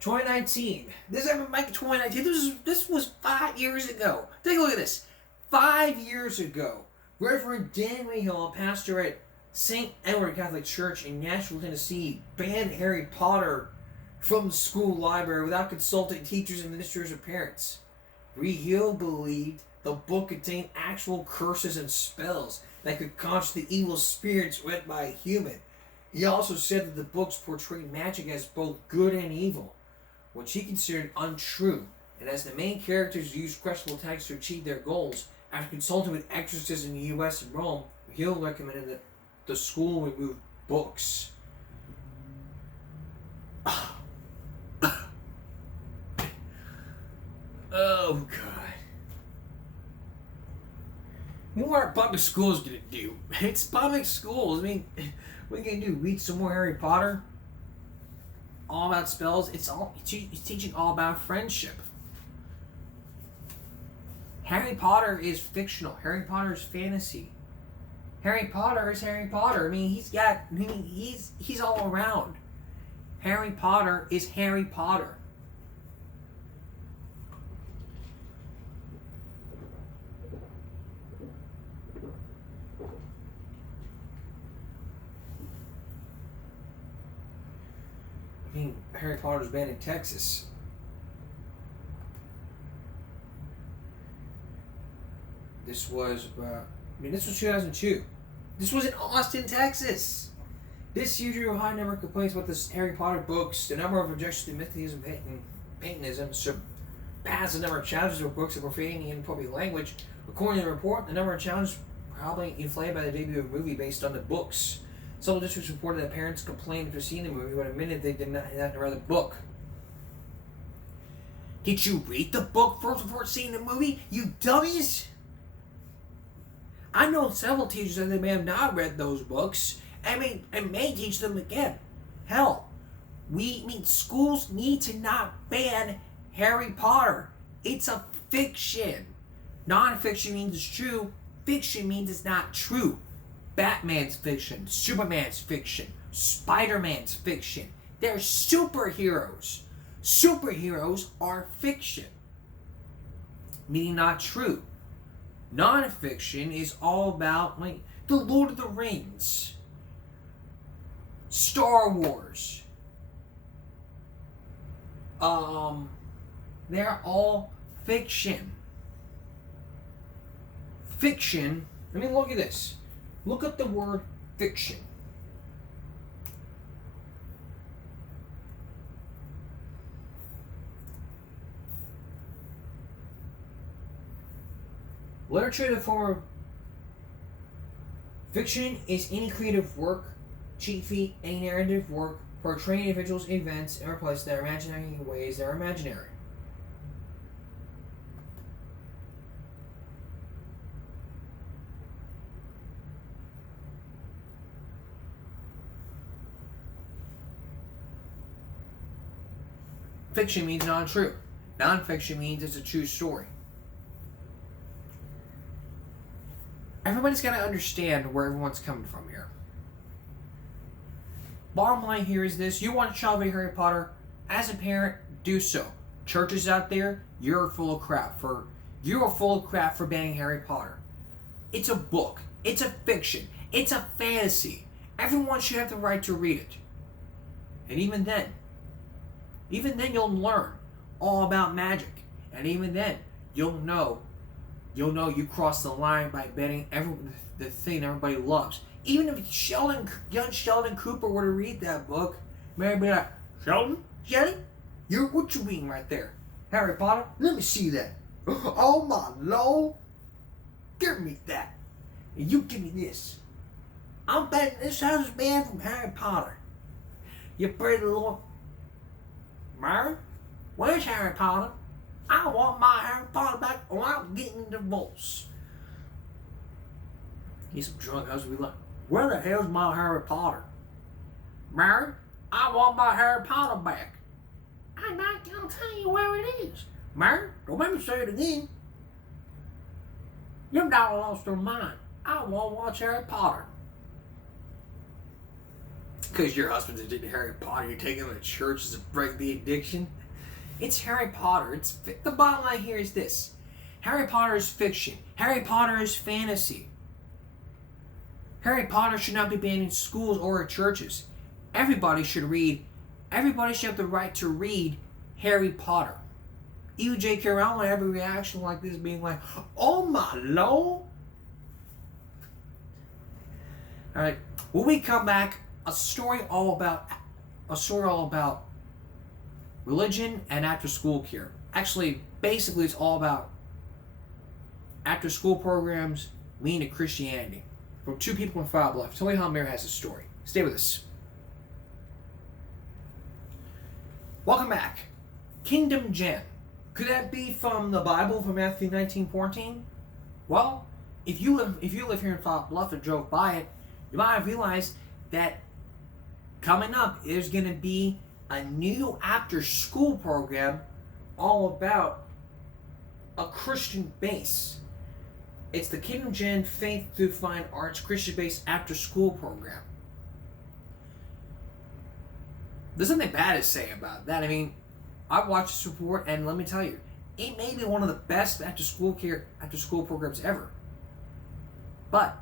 2019. This is like 2019. This was 5 years ago. Take a look at this. 5 years ago, Reverend Dan Hill, a pastor at St. Edward Catholic Church in Nashville, Tennessee, banned Harry Potter from the school library without consulting teachers, administrators, or parents. Hill believed the book contained actual curses and spells that could conjure the evil spirits read by a human. He also said that the books portrayed magic as both good and evil, which he considered untrue, and as the main characters used questionable tactics to achieve their goals, after consulting with exorcists in the U.S. and Rome, Hill recommended that the school remove books. Oh, God. I mean, what are public schools going to do? It's public schools. I mean, what are you going to do? Read some more Harry Potter? All about spells? It's teaching all about friendship. Harry Potter is fictional. Harry Potter is fantasy. Harry Potter is Harry Potter. I mean, he's all around. Harry Potter is Harry Potter. I mean, Harry Potter's banned in Texas. This was 2002. This was in Austin, Texas. This year drew a high number of complaints about the Harry Potter books. The number of objections to mythicism and Paytonism surpassed the number of challenges for books of profanity and inappropriate language. According to the report, the number of challenges probably inflated by the debut of a movie based on the books. Several districts reported that parents complained after seeing the movie, but admitted they did not read the book. Did you read the book first before seeing the movie, you dummies? I know several teachers that they may have not read those books. I mean, and may teach them again. Hell, schools need to not ban Harry Potter. It's a fiction. Non-fiction means it's true. Fiction means it's not true. Batman's fiction. Superman's fiction. Spider-Man's fiction. They're superheroes. Superheroes are fiction, meaning not true. Non-fiction is all about the Lord of the Rings, Star Wars. They're all fiction. Fiction. I mean, look at this. Look at the word fiction. Literature in the form of fiction is any creative work, cheat feat, any narrative work portraying individuals, events, or places that are imaginary in ways that are imaginary. Fiction means non-true. Non-fiction means it's a true story. Everybody's got to understand where everyone's coming from here. Bottom line here is this. You want a child to be Harry Potter? As a parent, do so. Churches out there, you're full of crap for banning Harry Potter. It's a book. It's a fiction. It's a fantasy. Everyone should have the right to read it. And even then you'll learn all about magic. And even then, you'll know you crossed the line by banning the thing everybody loves. Even if young Sheldon Cooper were to read that book, maybe be like, Sheldon, what you reading right there? Harry Potter? Let me see that. Oh my Lord. Give me that. And you give me this. I'm betting this house is banned from Harry Potter. You pretty little Mary, where's Harry Potter? I want my Harry Potter back or I'm getting a divorce. He's some drunk husband be like, where the hell's my Harry Potter? Mary, I want my Harry Potter back. I'm not gonna tell you where it is. Mary, don't make me say it again. Your daughter lost her mind. I want to watch Harry Potter. Because your husband's addicted to Harry Potter, you're taking him to church to break the addiction. It's Harry Potter. The bottom line here is this. Harry Potter is fiction. Harry Potter is fantasy. Harry Potter should not be banned in schools or in churches. Everybody should have the right to read Harry Potter. Even J.K. Rowling would have a reaction like this, being like, oh my Lord. Alright, when we come back, a story all about religion and after-school care. Actually, basically, it's all about after-school programs leading to Christianity. From two people in 5 left. Tell me how Mary has a story. Stay with us. Welcome back. Kingdom Gen. Could that be from the Bible, from Matthew 19:14? Well, if you live here in 5 Bluff and drove by it, you might have realized that coming up, there's going to be a new after-school program all about a Christian base. It's the Kingdom Gen Faith Through Fine Arts Christian based after school program. There's nothing bad to say about that. I mean, I watched this report, and let me tell you, it may be one of the best after school programs ever. But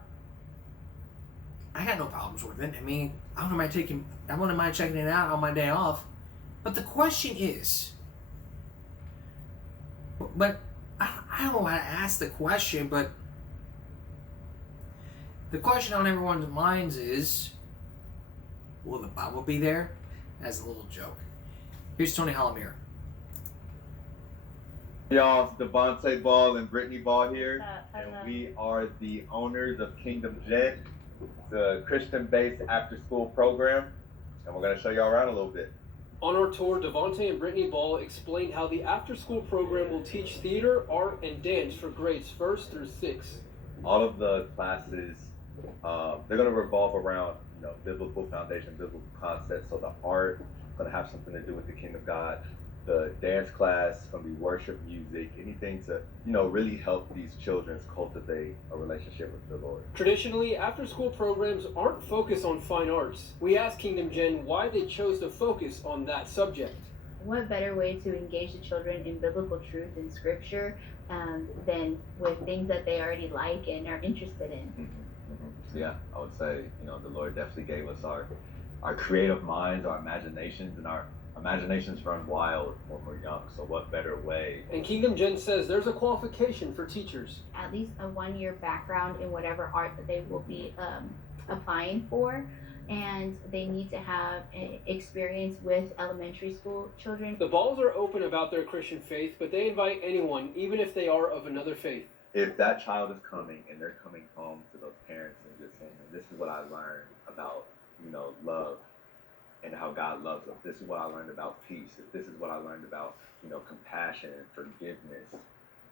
I got no problems with it. I mean, I wouldn't mind checking it out on my day off. But the question is, but I don't know how to ask the question, but the question on everyone's minds is, will the Bible be there? As a little joke. Here's Tony Halamir. Y'all, it's Devontae Ball and Brittany Ball here, and we are the owners of Kingdom Gen, the Christian-based after-school program, and we're going to show y'all around a little bit. On our tour, Devontae and Brittany Ball explained how the after-school program will teach theater, art, and dance for grades 1st through 6th. All of the classes, they're going to revolve around, biblical foundation, biblical concepts. So the art is going to have something to do with the kingdom of God. The dance class is going to be worship music, anything to, really help these children cultivate a relationship with the Lord. Traditionally, after-school programs aren't focused on fine arts. We asked Kingdom Gen why they chose to focus on that subject. What better way to engage the children in biblical truth and scripture than with things that they already like and are interested in? So yeah, I would say, the Lord definitely gave us our creative minds, our imaginations, and our imaginations run wild when we're young. So what better way? And Kingdom Gen says there's a qualification for teachers. At least a 1-year background in whatever art that they will be applying for. And they need to have experience with elementary school children. The Balls are open about their Christian faith, but they invite anyone, even if they are of another faith. If that child is coming and they're coming home to those parents and just saying, this is what I learned about, love and how God loves us. This is what I learned about peace. This is what I learned about, compassion and forgiveness.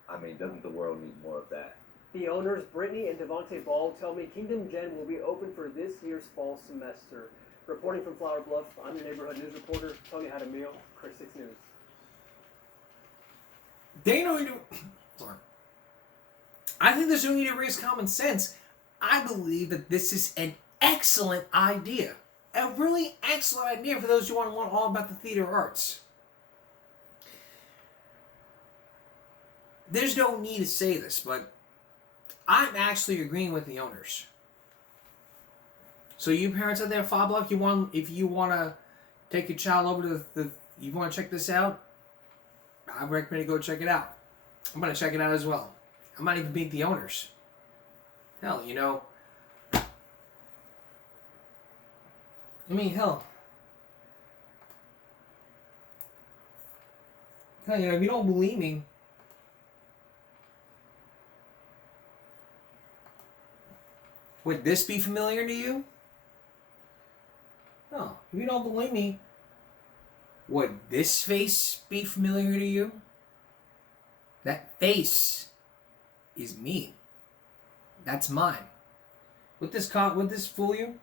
I mean, doesn't the world need more of that? The owners, Brittany and Devontae Ball, tell me Kingdom Gen will be open for this year's fall semester. Reporting from Flower Bluff, I'm your neighborhood news reporter, Tony Hadamil, Chris 6 News. They don't do. Sorry. I think there's no need to raise common sense. I believe that this is an excellent idea. A really excellent idea for those who want to learn all about the theater arts. There's no need to say this, but I'm actually agreeing with the owners. So you parents out there, Fob Luck, if you want to take your child over to you want to check this out, I recommend you go check it out. I'm going to check it out as well. I might even beat the owners. Hell, hell, if you don't believe me, would this be familiar to you? No. If you don't believe me, would this face be familiar to you? That face is me. That's mine. Would this fool you?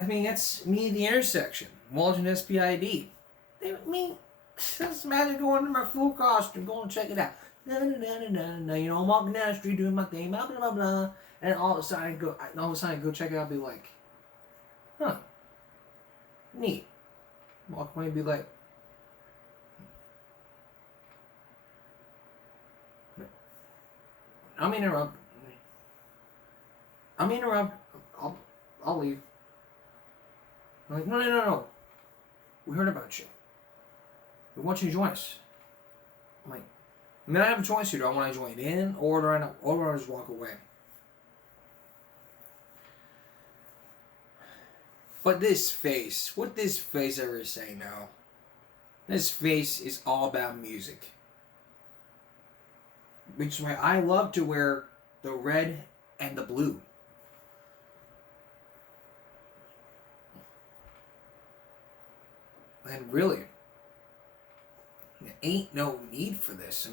I mean, that's me at the intersection. Walton SPID. Just imagine going to my full costume, going to check it out. I'm walking down the street doing my thing, blah, blah, blah, blah. And all of a sudden I go check it out and be like, huh, neat. Walk away and be like, I'm interrupt. I'll leave. I'm like, no. We heard about you. We want you to join us. I'm like, I have a choice here. Do I want to join in or do I just walk away? But this face, what this face ever say now? This face is all about music. Which is why I love to wear the red and the blue. And really, there ain't no need for this.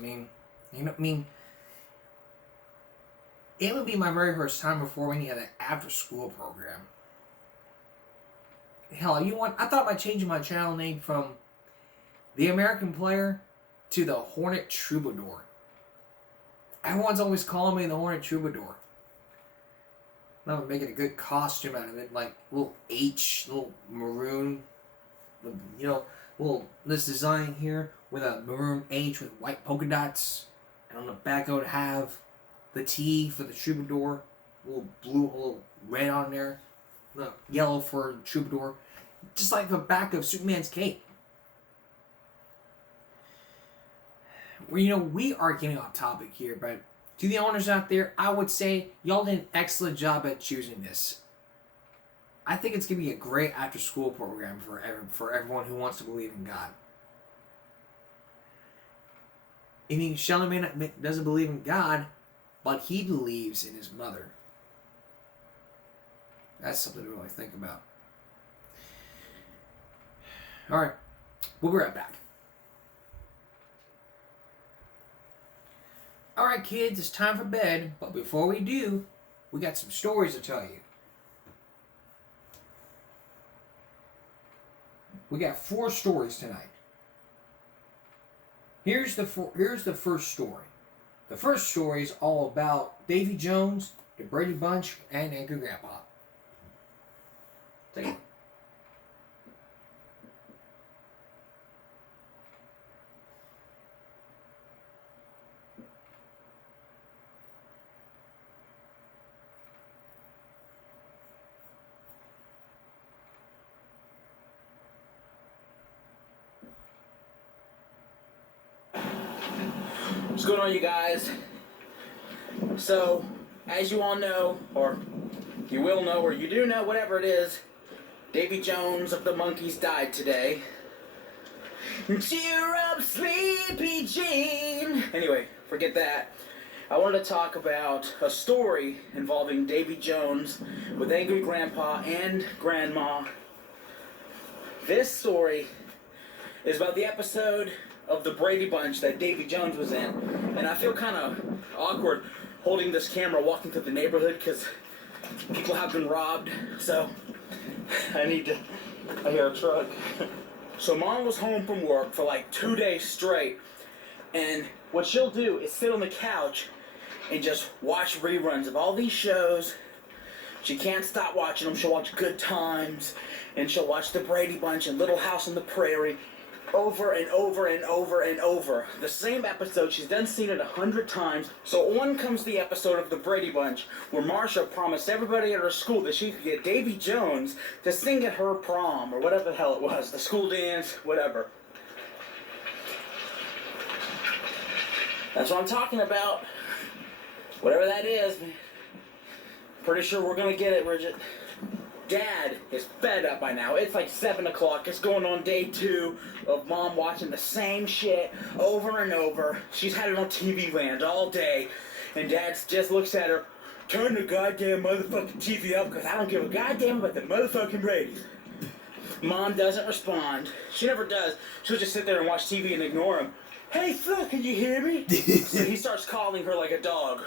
It would be my very first time before when you had an after-school program. Hell, I thought about changing my channel name from The American Player to the Hornet Troubadour. Everyone's always calling me the Hornet Troubadour. I'm making a good costume out of it, like little H, little maroon, you know, little this design here with a maroon H with white polka dots, and on the back I would have the T for the Troubadour, a little blue, a little red on there, the yellow for Troubadour, just like the back of Superman's cape. Well, you know, we are getting off topic here, but to the owners out there, I would say y'all did an excellent job at choosing this. I think it's going to be a great after-school program for everyone who wants to believe in God. I mean, Sheldon doesn't believe in God, but he believes in his mother. That's something to really think about. All right, we'll be right back. Alright kids, it's time for bed, but before we do, we got some stories to tell you. We got 4 stories tonight. Here's the first story. The first story is all about Davy Jones, the Brady Bunch, and Angry Grandpa. Take a look. What's going on, you guys? So, as you all know, or you will know, or you do know, whatever it is, Davy Jones of the Monkees died today. Cheer up, Sleepy Jean! Anyway, forget that. I wanted to talk about a story involving Davy Jones with Angry Grandpa and Grandma. This story is about the episode of the Brady Bunch that Davy Jones was in, and I feel kind of awkward holding this camera walking through the neighborhood because people have been robbed, so I hear a truck. So Mom was home from work for like 2 days straight, and what she'll do is sit on the couch and just watch reruns of all these shows. She can't stop watching them. She'll watch Good Times, and she'll watch the Brady Bunch and Little House on the Prairie over and over and over and over. The same episode, she's done seen it 100 times. So on comes the episode of the Brady Bunch where Marsha promised everybody at her school that she could get Davy Jones to sing at her prom, or whatever the hell it was, the school dance, whatever. That's what I'm talking about. Whatever that is, man. Pretty sure we're gonna get it, Bridget. Dad is fed up by now. It's like 7 o'clock. It's going on day 2 of Mom watching the same shit over and over. She's had it on TV Land all day. And Dad just looks at her, turn the goddamn motherfucking TV up because I don't give a goddamn about the motherfucking Brady's. Mom doesn't respond. She never does. She'll just sit there and watch TV and ignore him. Hey, son, can you hear me? So he starts calling her like a dog.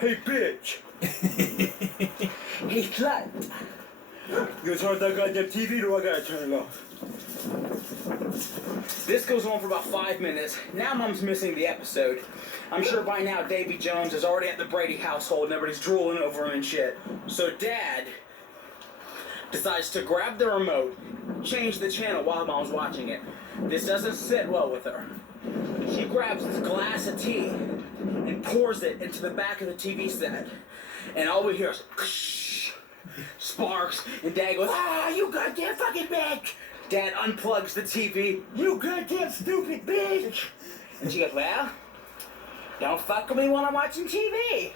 Hey, bitch. Hey, slut. You gonna turn that goddamn TV or I gotta turn it off? This goes on for about 5 minutes. Now Mom's missing the episode. I'm sure by now Davy Jones is already at the Brady household and everybody's drooling over him and shit. So Dad decides to grab the remote, change the channel while Mom's watching it. This doesn't sit well with her. She grabs this glass of tea and pours it into the back of the TV set. And all we hear is sparks, and Dad goes, ah, you goddamn fucking bitch! Dad unplugs the TV, you goddamn stupid bitch! And she goes, well, don't fuck with me when I'm watching TV.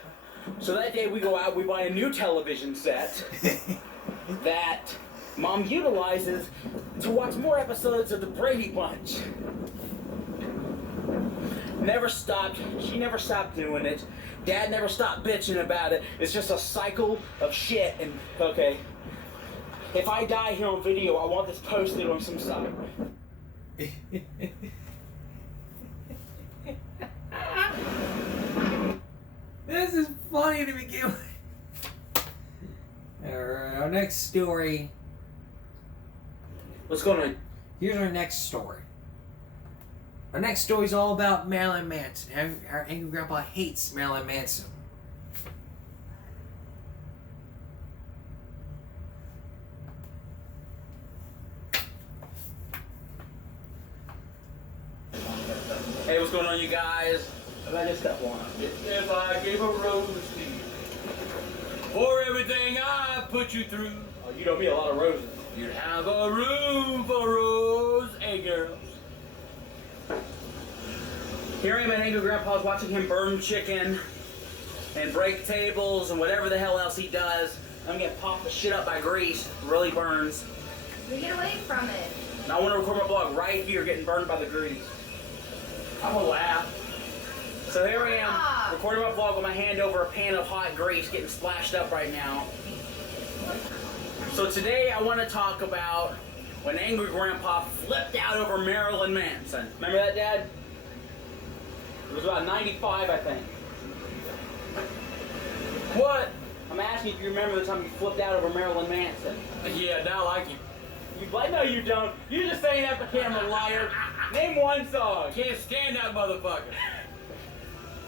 So that day we go out, we buy a new television set that Mom utilizes to watch more episodes of the Brady Bunch. Never stopped. She never stopped doing it. Dad never stopped bitching about it. It's just a cycle of shit. And okay, if I die here on video, I want this posted on some site. This is funny to begin with. Alright, our next story. What's going on? Here's our next story. Our next story is all about Marilyn Manson. Our angry grandpa hates Marilyn Manson. Hey, what's going on, you guys? I just got one. If I gave a rose to you for everything I put you through, Oh, you know me, a lot of roses. you'd have a room for rose. Hey, girls. Here I am at Angry Grandpa's watching him burn chicken and break tables and whatever the hell else he does. I'm getting popped the shit up by grease. Really burns. Get away from it. And I want to record my vlog right here getting burned by the grease. I'm gonna laugh. So here I am recording my vlog with my hand over a pan of hot grease getting splashed up right now. So today I want to talk about when Angry Grandpa flipped out over Marilyn Manson. Remember that, Dad? It was about 95, I think. What? I'm asking if you remember the time you flipped out over Marilyn Manson. Yeah, now I like him. I know you don't. You're just saying that for camera, liar. Name one song. Can't stand that motherfucker.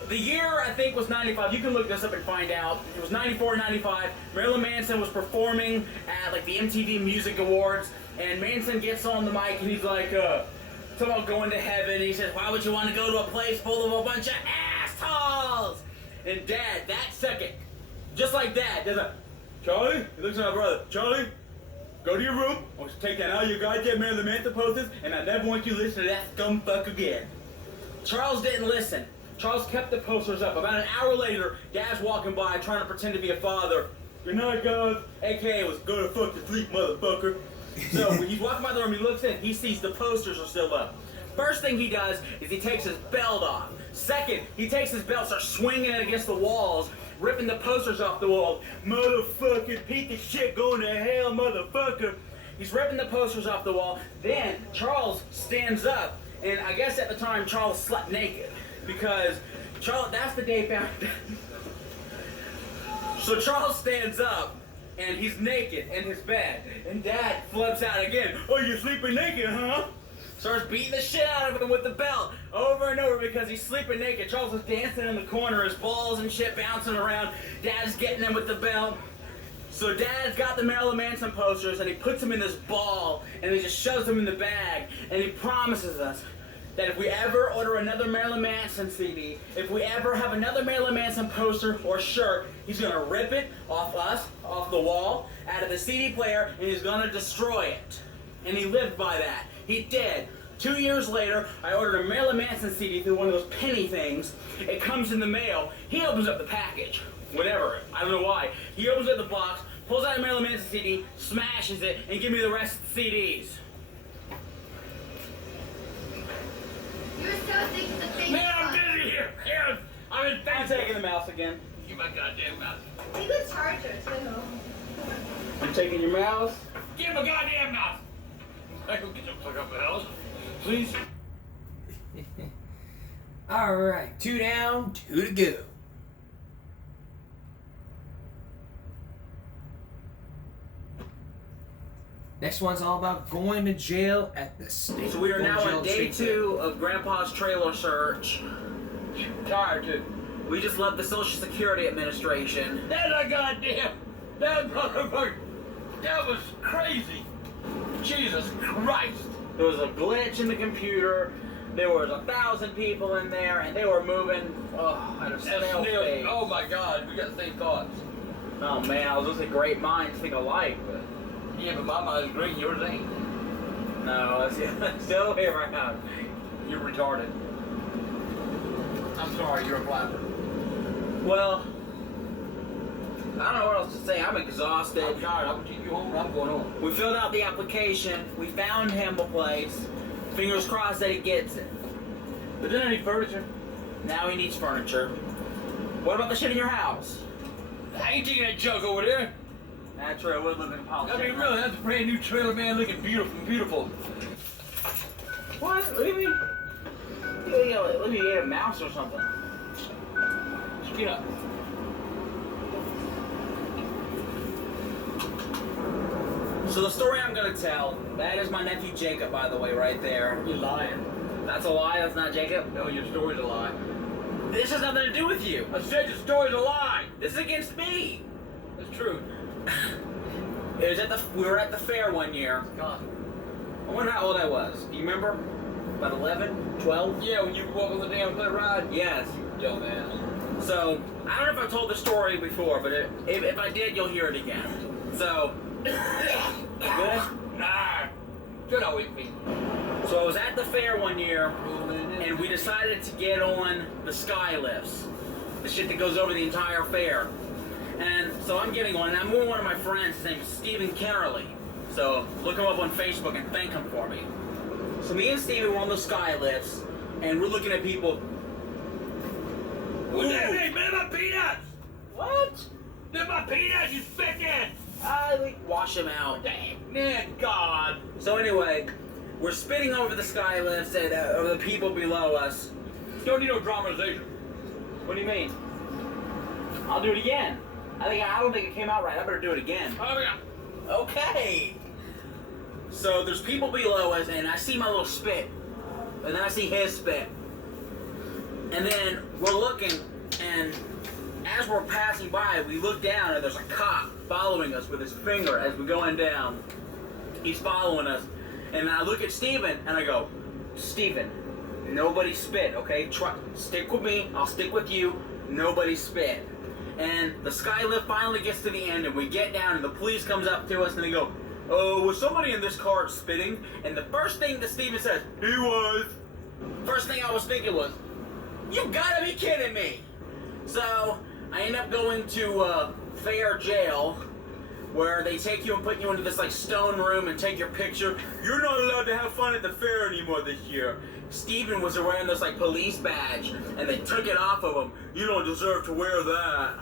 The year, I think, was 95. You can look this up and find out. It was 94, 95. Marilyn Manson was performing at, like, the MTV Music Awards, and Manson gets on the mic, and he's like, talking about going to heaven. He says, why would you want to go to a place full of a bunch of assholes? And Dad, that second, just like that, does a, Charlie? He looks at my brother. Charlie? Go to your room. I want you to take down all your goddamn Marilyn Manson posters, and I never want you to listen to that scumfuck again. Charles didn't listen. Charles kept the posters up. About an hour later, Dad's walking by trying to pretend to be a father. Good night, guys. AKA was go to fuck to sleep, motherfucker. So when he's walking by the room, he looks in. He sees the posters are still up. First thing he does is he takes his belt off. Second, he takes his belt, starts swinging it against the walls, ripping the posters off the walls. Motherfucking piece of shit going to hell, motherfucker. He's ripping the posters off the wall. Then Charles stands up, and I guess at the time Charles slept naked because Charles. That's the day found. So Charles stands up, and he's naked in his bed, and Dad flips out again. Oh, you're sleeping naked, huh? Starts beating the shit out of him with the belt over and over because he's sleeping naked. Charles is dancing in the corner, his balls and shit bouncing around. Dad's getting him with the belt. So Dad's got the Marilyn Manson posters and he puts them in this ball and he just shoves them in the bag and he promises us that if we ever order another Marilyn Manson CD, if we ever have another Marilyn Manson poster or shirt, he's gonna rip it off us, off the wall, out of the CD player, and he's gonna destroy it. And he lived by that. He did. 2 years later, I ordered a Marilyn Manson CD through one of those penny things. It comes in the mail. He opens up the package. Whatever. I don't know why. He opens up the box, pulls out a Marilyn Manson CD, smashes it, and gives me the rest of the CDs. You're so addicted to things. Man, I'm busy here. Here, I'm taking the mouse again. Give my goddamn mouse. Take the charger too. I'm taking your mouse. Give my goddamn mouse. I go get the fuck up the house. Please. Alright, 2 down, 2 to go. Next one's all about going to jail at the state. So we are going to now jail on at day state 2 of Grandpa's trailer search. Tired too. We just left the Social Security Administration. That motherfucker. That was crazy. Jesus Christ. There was a glitch in the computer. There was 1,000 people in there, and they were moving. Oh, at a snail pace. Oh my God, we got the same thoughts. Oh man, I was gonna say great minds think alike, but Yeah, but my mind's great, yours ain't. no, that's still here right now. You're retarded. I'm sorry, you're a flapper. Well, I don't know what else to say. I'm exhausted. I'm tired. I'm gonna take you home. I'm going home. We filled out the application. We found him a place. Fingers crossed that he gets it. But then I need furniture. Now he needs furniture. What about the shit in your house? I ain't taking that junk over there. That's true. We're living in politics. I mean, really, that's a brand new trailer, man, looking beautiful, beautiful. What? Really? Let me eat a mouse or something. Just get up. So the story I'm gonna tell, that is my nephew Jacob, by the way, right there. You're lying. That's a lie? That's not Jacob? No, your story's a lie. This has nothing to do with you. I said your story's a lie. This is against me. It's true. It was we were at the fair one year. God. I wonder how old I was. Do you remember? About 11? 12? Yeah, when you were walking the damn thing ride. Yes. You dumbass. So, I don't know if I told the story before, but if I did, you'll hear it again. So, good? Nah. Good always be. So I was at the fair one year, and we decided to get on the sky lifts. The shit that goes over the entire fair. And so I'm getting on, and I'm with one of my friends. His name is Stephen Kennerly. So look him up on Facebook and thank him for me. So me and Stephen were on the sky lifts, and we're looking at people. What's that mean? Man, my peanuts! What? They're my peanuts, you spickhead! Wash them out. Man, God. So anyway, we're spinning over the sky lifts and over the people below us. You don't need no dramatization. What do you mean? I'll do it again. I don't think it came out right. I better do it again. Oh, yeah. Okay. So there's people below us, and I see my little spit, and then I see his spit, and then we're looking, and as we're passing by, we look down, and there's a cop following us with his finger as we're going down. He's following us, and I look at Steven, and I go, Steven, nobody spit, okay? Stick with me, I'll stick with you, nobody spit. And the sky lift finally gets to the end, and we get down, and the police comes up to us, and they go, oh, was somebody in this car spitting? And the first thing that Steven says, he was. First thing I was thinking was, you gotta be kidding me. So I end up going to fair jail, where they take you and put you into this like stone room and take your picture. You're not allowed to have fun at the fair anymore this year. Steven was wearing this like police badge, and they took it off of him. You don't deserve to wear that.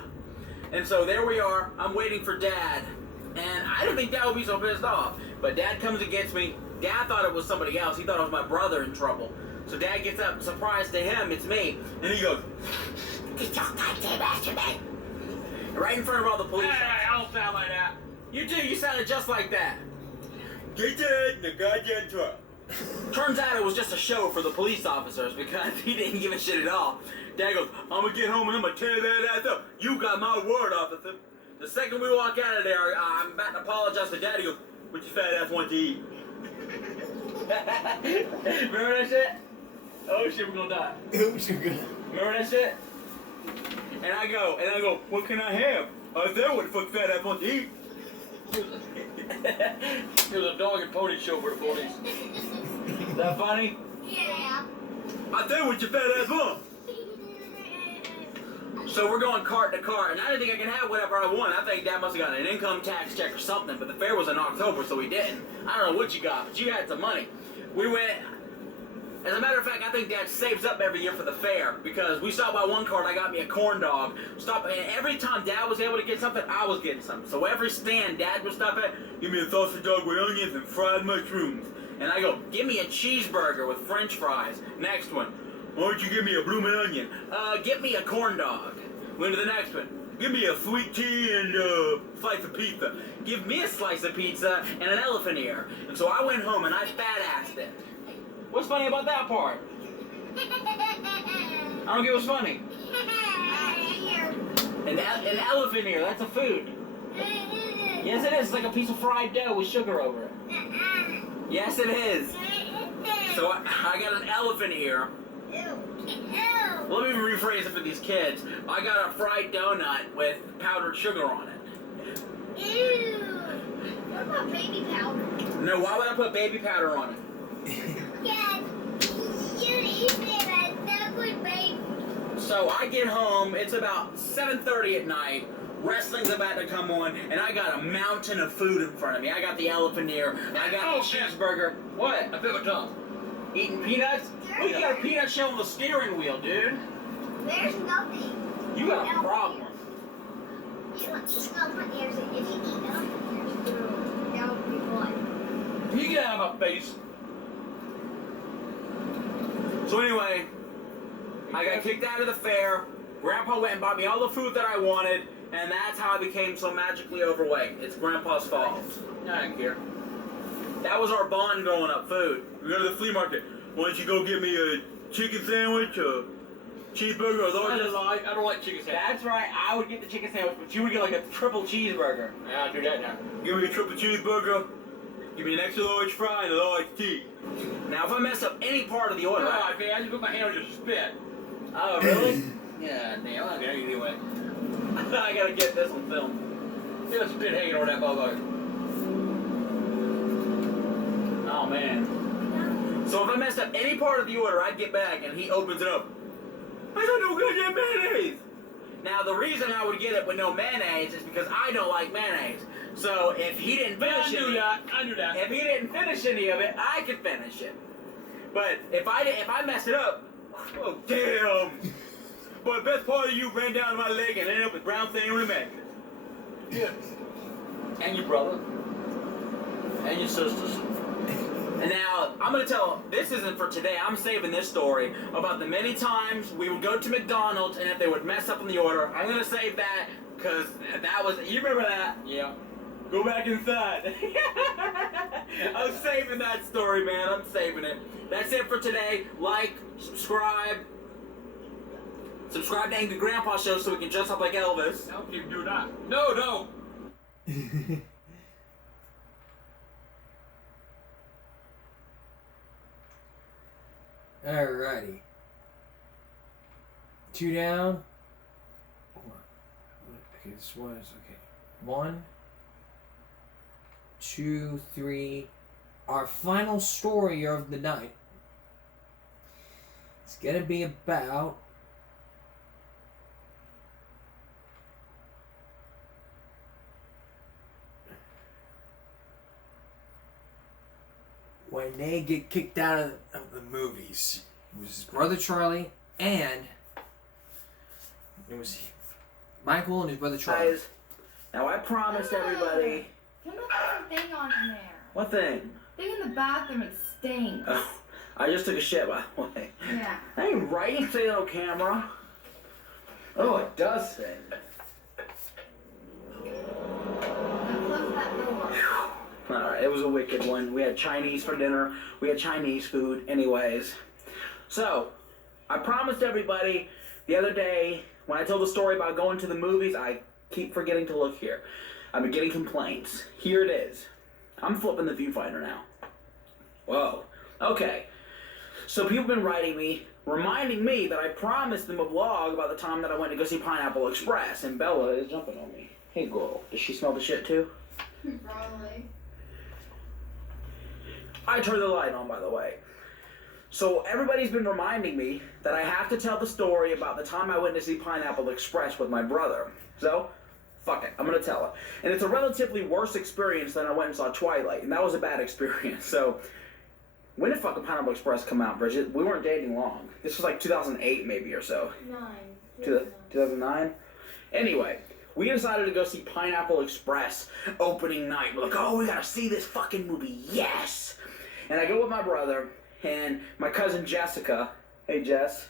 And so there we are. I'm waiting for Dad, and I didn't think Dad would be so pissed off. But Dad comes and gets me. Dad thought it was somebody else. He thought it was my brother in trouble. So Dad gets up, surprise to him, it's me, and he goes, "Get your goddamn ass to me!" Right in front of all the police. Hey, I don't sound like that. You do. You sounded just like that. Get your head in the goddamn truck. Turns out it was just a show for the police officers because he didn't give a shit at all. Dad goes, I'm gonna get home and I'm gonna tear that ass up. You got my word, officer. The second we walk out of there, I'm about to apologize to Dad. He goes, what your fat ass want to eat? Remember that shit? Oh shit, we're gonna die. Oh shit, we're gonna. Remember that shit? And I go, what can I have? I said, what the fuck fat ass want to eat? It was a dog and pony show for the police. Is that funny? Yeah. I said, what your fat ass want? So we're going cart to cart, and I didn't think I could have whatever I want. I think Dad must have gotten an income tax check or something, but the fair was in October, so we didn't. I don't know what you got, but you had some money. We went, as a matter of fact, I think Dad saves up every year for the fair, because we stopped by one cart, I got me a corn dog. And every time Dad was able to get something, I was getting something. So every stand Dad would stop at, give me a sausage dog with onions and fried mushrooms. And I go, give me a cheeseburger with french fries. Next one, why don't you give me a bloomin' onion? Get me a corn dog. Went to the next one. Give me a sweet tea and a slice of pizza. Give me a slice of pizza and an elephant ear. And so I went home and I fat-assed it. What's funny about that part? I don't get what's funny. An elephant ear, that's a food. Yes, it is. It's like a piece of fried dough with sugar over it. Yes, it is. So I got an elephant ear. Let me rephrase it for these kids. I got a fried donut with powdered sugar on it. Ew. What about baby powder? No, why would I put baby powder on it? Yeah, you said that with baby. So I get home, it's about 7:30 at night, wrestling's about to come on, and I got a mountain of food in front of me. I got the elephant ear, I got the cheeseburger. What? I bit my tongue. Eating peanuts? Well, you got a peanut shell on the steering wheel, dude. There's nothing. You got a problem. You don't eat elephant ears. If you eat elephant ears, that would be fun. Can you get out of my face? So anyway, I got kicked out of the fair. Grandpa went and bought me all the food that I wanted, and that's how I became so magically overweight. It's Grandpa's fault. I don't care. That was our bond growing up, food. We go to the flea market. Why don't you go get me a chicken sandwich, a cheeseburger, or large? I don't like chicken sandwich. That's right, I would get the chicken sandwich, but you would get like a triple cheeseburger. Yeah, I'll do that now. Give me a triple cheeseburger. Give me an extra large fry and a large tea. Now, if I mess up any part of the order, man, I just put my hand on your spit. Oh, really? Yeah, damn, I'm gonna anyway. I gotta get this on film. Get a spit hanging on that motherfucker. Oh, man. So if I messed up any part of the order, I'd get back and he opens it up. I got no goddamn mayonnaise! Now, the reason I would get it with no mayonnaise is because I don't like mayonnaise. So if he didn't finish I knew that. If he didn't finish any of it, I could finish it. But if I messed it up, oh damn! But the best part of you ran down my leg and ended up with brown stain on the mattress. Yeah. And your brother. And your sisters. And now, I'm going to tell, this isn't for today, I'm saving this story about the many times we would go to McDonald's and if they would mess up in the order. I'm going to save that, because that was, you remember that? Yeah. Go back inside. I'm saving that story, man, I'm saving it. That's it for today. Like, subscribe. Subscribe to Angry Grandpa Show so we can dress up like Elvis. No, you do not. No, no. Alrighty. 2 down. Okay, this one is okay. 1, 2, 3. Our final story of the night. It's gonna be about when they get kicked out of the movies. It was his brother Charlie, and it was Michael and his brother Charlie. Guys, now I promised everybody. Can you put something on in there? What thing? Thing in the bathroom, it stinks. Oh, I just took a shit, by the way. Yeah. I ain't right, you say that on camera. Oh, it does stink. Alright, it was a wicked one. We had Chinese for dinner. We had Chinese food. Anyways. So, I promised everybody the other day, when I told the story about going to the movies, I keep forgetting to look here. I've been getting complaints. Here it is. I'm flipping the viewfinder now. Whoa. Okay. So people have been writing me, reminding me that I promised them a vlog about the time that I went to go see Pineapple Express, and Bella is jumping on me. Hey girl, does she smell the shit too? Probably. I turned the light on, by the way. So everybody's been reminding me that I have to tell the story about the time I went to see Pineapple Express with my brother. So, fuck it, I'm gonna tell it. And it's a relatively worse experience than I went and saw Twilight, and that was a bad experience. So, when did fucking Pineapple Express come out, Bridget? We weren't dating long. This was like 2008 maybe or so. 2009? Anyway, we decided to go see Pineapple Express opening night. We're like, oh, we gotta see this fucking movie, yes! And I go with my brother and my cousin Jessica. Hey, Jess.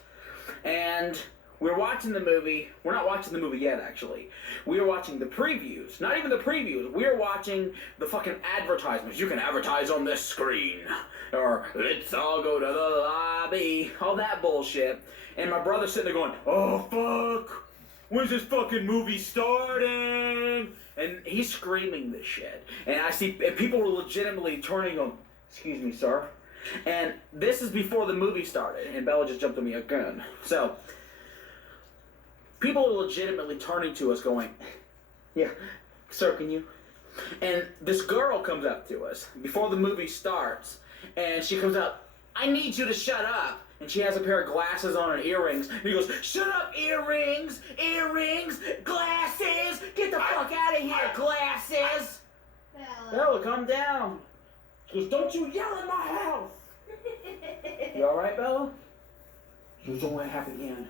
And we're watching the movie. We're not watching the movie yet, actually. We are watching the previews. Not even the previews. We are watching the fucking advertisements. You can advertise on this screen. Or, let's all go to the lobby. All that bullshit. And my brother's sitting there going, oh, fuck. When's this fucking movie starting? And he's screaming this shit. And I see and people were legitimately turning on, excuse me, sir. And this is before the movie started. And Bella just jumped on me again. So, people are legitimately turning to us going, yeah, sir, can you? And this girl comes up to us before the movie starts. And she comes up, I need you to shut up. And she has a pair of glasses on and earrings. And he goes, shut up, earrings, glasses, get the fuck out of here, glasses. Bella, calm down. She goes, don't you yell in my house. You alright, Bella? She goes, don't let it happen again.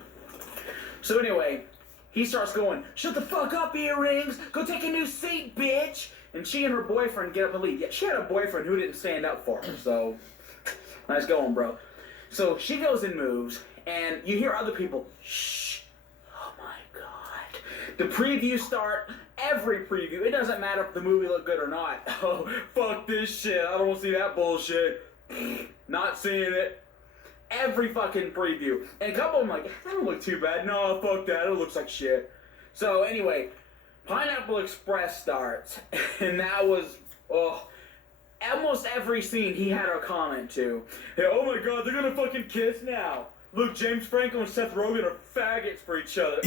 So anyway, he starts going, shut the fuck up, earrings, go take a new seat, bitch. And she and her boyfriend get up and leave. Yeah, she had a boyfriend who didn't stand up for her, so nice going, bro. So she goes and moves, and you hear other people, shh, oh my God. The previews start, every preview, it doesn't matter if the movie looked good or not. Oh, fuck this shit, I don't want to see that bullshit. Not seeing it. every fucking preview. And a couple of them like, that don't look too bad. No, fuck that. It looks like shit. So anyway, Pineapple Express starts, and that was, almost every scene he had a comment to. Hey, oh my god, they're gonna fucking kiss now. Look, James Franco and Seth Rogen are faggots for each other.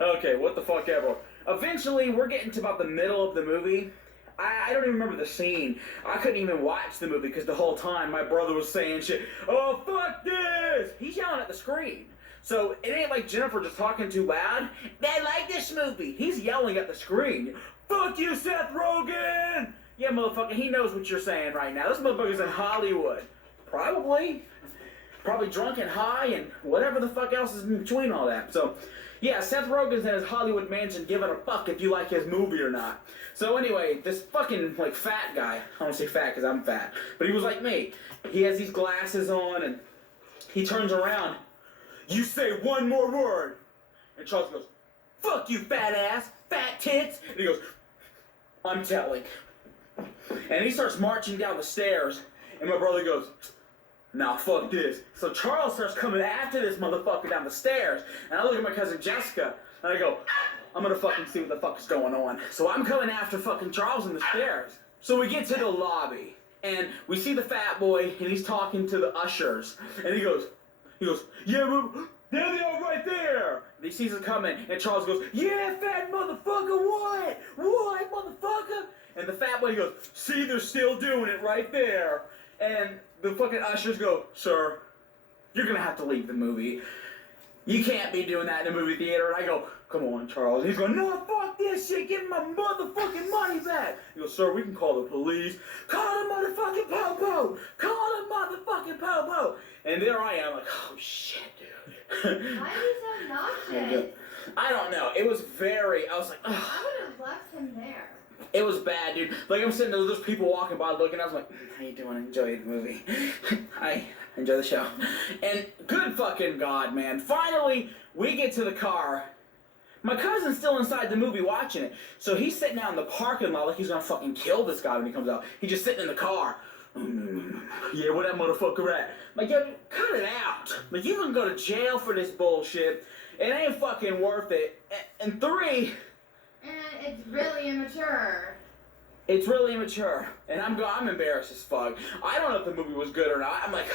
Okay, what the fuck ever. Eventually, we're getting to about the middle of the movie. I don't even remember the scene. I couldn't even watch the movie because the whole time my brother was saying shit. Oh, fuck this! He's yelling at the screen. So it ain't like Jennifer just talking too loud. They like this movie. He's yelling at the screen. Fuck you, Seth Rogen! Yeah, motherfucker, he knows what you're saying right now. This motherfucker's in Hollywood. Probably drunk and high and whatever the fuck else is in between all that. So, yeah, Seth Rogen's in his Hollywood mansion giving a fuck if you like his movie or not. So anyway, this fucking, like, fat guy, I don't say fat because I'm fat, but he was like me. He has these glasses on and he turns around. You say one more word. And Charles goes, fuck you, fat ass, fat tits. And he goes, I'm telling. And he starts marching down the stairs, and my brother goes, nah, fuck this. So Charles starts coming after this motherfucker down the stairs, and I look at my cousin Jessica, and I go, I'm gonna fucking see what the fuck is going on. So I'm coming after fucking Charles in the stairs. So we get to the lobby, and we see the fat boy, and he's talking to the ushers, and he goes, yeah, there they are right there. And he sees us coming, and Charles goes, yeah, fat motherfucker, what? What, motherfucker? And the fat boy goes, see, they're still doing it right there. And the fucking ushers go, sir, you're gonna have to leave the movie. You can't be doing that in a movie theater. And I go, come on, Charles. And he's going, no, fuck this shit. Give me my motherfucking money back. He goes, sir, we can call the police. Call the motherfucking po-po. Call the motherfucking po-po. And there I am, like, oh, shit, dude. Why are you so obnoxious? I don't know. It was I was like, ugh. I would have left him there. It was bad, dude. Like, I'm sitting there, there's people walking by looking, I was like, how you doing? Enjoy the movie. I enjoy the show. And good fucking God, man. Finally, we get to the car. My cousin's still inside the movie watching it. So he's sitting out in the parking lot like he's gonna fucking kill this guy when he comes out. He's just sitting in the car. Yeah, where that motherfucker at? Like, yo, cut it out. Like, you can go to jail for this bullshit. It ain't fucking worth it. And 3... And it's really immature. It's really immature, and I'm embarrassed as fuck. I don't know if the movie was good or not. I'm like,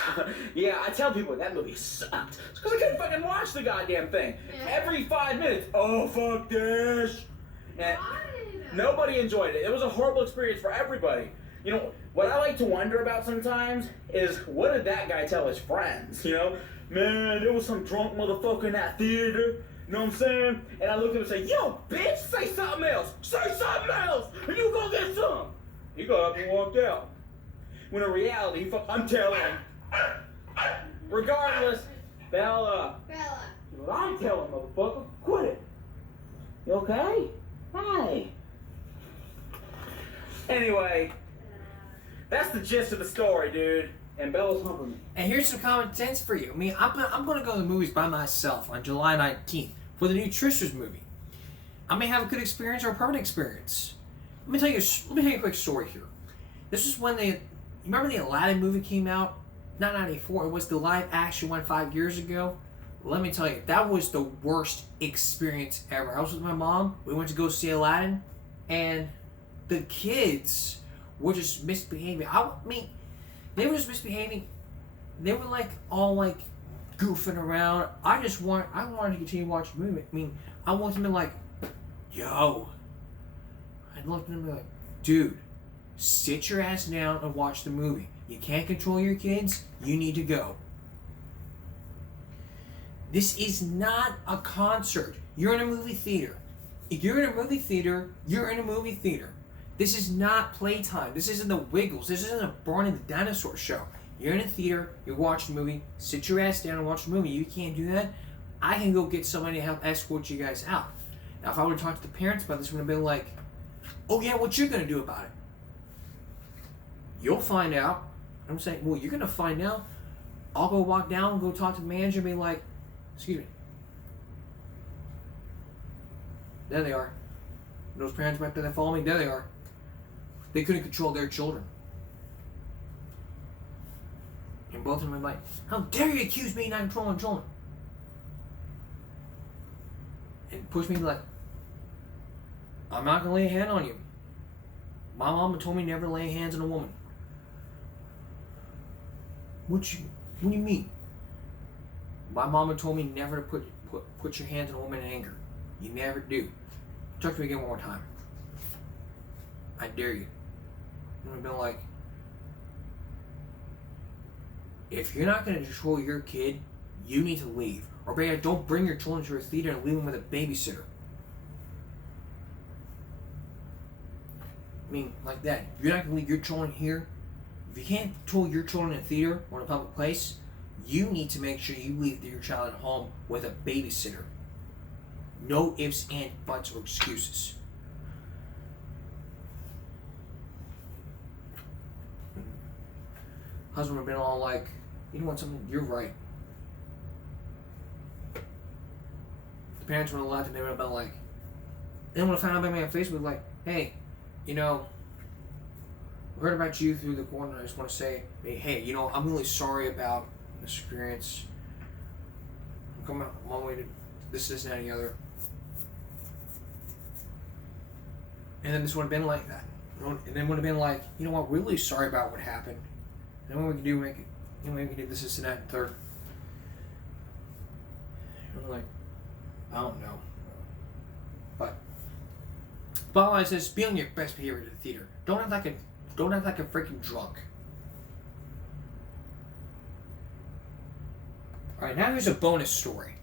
yeah, I tell people that movie sucked. It's because I couldn't fucking watch the goddamn thing. Yeah. Every 5 minutes, oh, fuck this. And nobody enjoyed it. It was a horrible experience for everybody. You know, what I like to wonder about sometimes is, what did that guy tell his friends? You know, man, there was some drunk motherfucker in that theater. You know what I'm saying? And I looked at him and said, yo, bitch, say something else. Say something else, and you go get some. He got up and walked out. When in reality, I'm telling him. Regardless, Bella. I'm telling, motherfucker, quit it. You okay? Hi. Anyway, that's the gist of the story, dude. And Bella's humping me. And here's some common sense for you. I mean, I'm going to go to the movies by myself on July 19th for the new Trishers movie. I may have a good experience or a permanent experience. Let me tell you a quick story here. This is when you remember the Aladdin movie came out? Not 94, it was the live action one 5 years ago. Let me tell you, that was the worst experience ever. I was with my mom, we went to go see Aladdin, and the kids were just misbehaving. I mean, they were just misbehaving. They were like all like goofing around. I wanted to continue watching the movie. I mean, I wanted them to be like, yo. I'd love them to be like, dude, sit your ass down and watch the movie. You can't control your kids. You need to go. This is not a concert. You're in a movie theater. If you're in a movie theater, you're in a movie theater. This is not playtime. This isn't the Wiggles. This isn't a Barney the Dinosaur show. You're in a theater, you're watching a movie, sit your ass down and watch the movie. You can't do that. I can go get somebody to help escort you guys out. Now, if I would have talked to the parents about this, would have been like, oh yeah, what you're going to do about it? You'll find out. I'm saying, well, you're going to find out. I'll go walk down and go talk to the manager and be like, excuse me. There they are. Those parents back there that follow me, there they are. They couldn't control their children. And both of them were like, how dare you accuse me of not controlling children? And pushed me like, I'm not going to lay a hand on you. My mama told me never to lay hands on a woman. What do you mean? My mama told me never to put your hands on a woman in anger. You never do. Talk to me again one more time. I dare you. And I've been like, if you're not going to control your kid, you need to leave. Or better, don't bring your children to a theater and leave them with a babysitter. I mean, like that. If you're not going to leave your children here, if you can't control your children in a theater or in a public place, you need to make sure you leave your child at home with a babysitter. No ifs, ands, buts, or excuses. Husband would have been all like, you know what, something, you're right. The parents would have left and they would have been like, then when I found out about me on Facebook, like, hey, you know, I heard about you through the corner. I just want to say, hey, you know, I'm really sorry about this experience. I'm coming out a long way to this, and that, and the other. And then this would have been like that. And then would have been like, you know what, we're really sorry about what happened. And then what we can do, make it, you know, we can do this, and that, and third. And I'm like, I don't know. But bottom line says, be on your best behavior to the theater. Don't act like a freaking drunk. Alright, now here's a bonus story.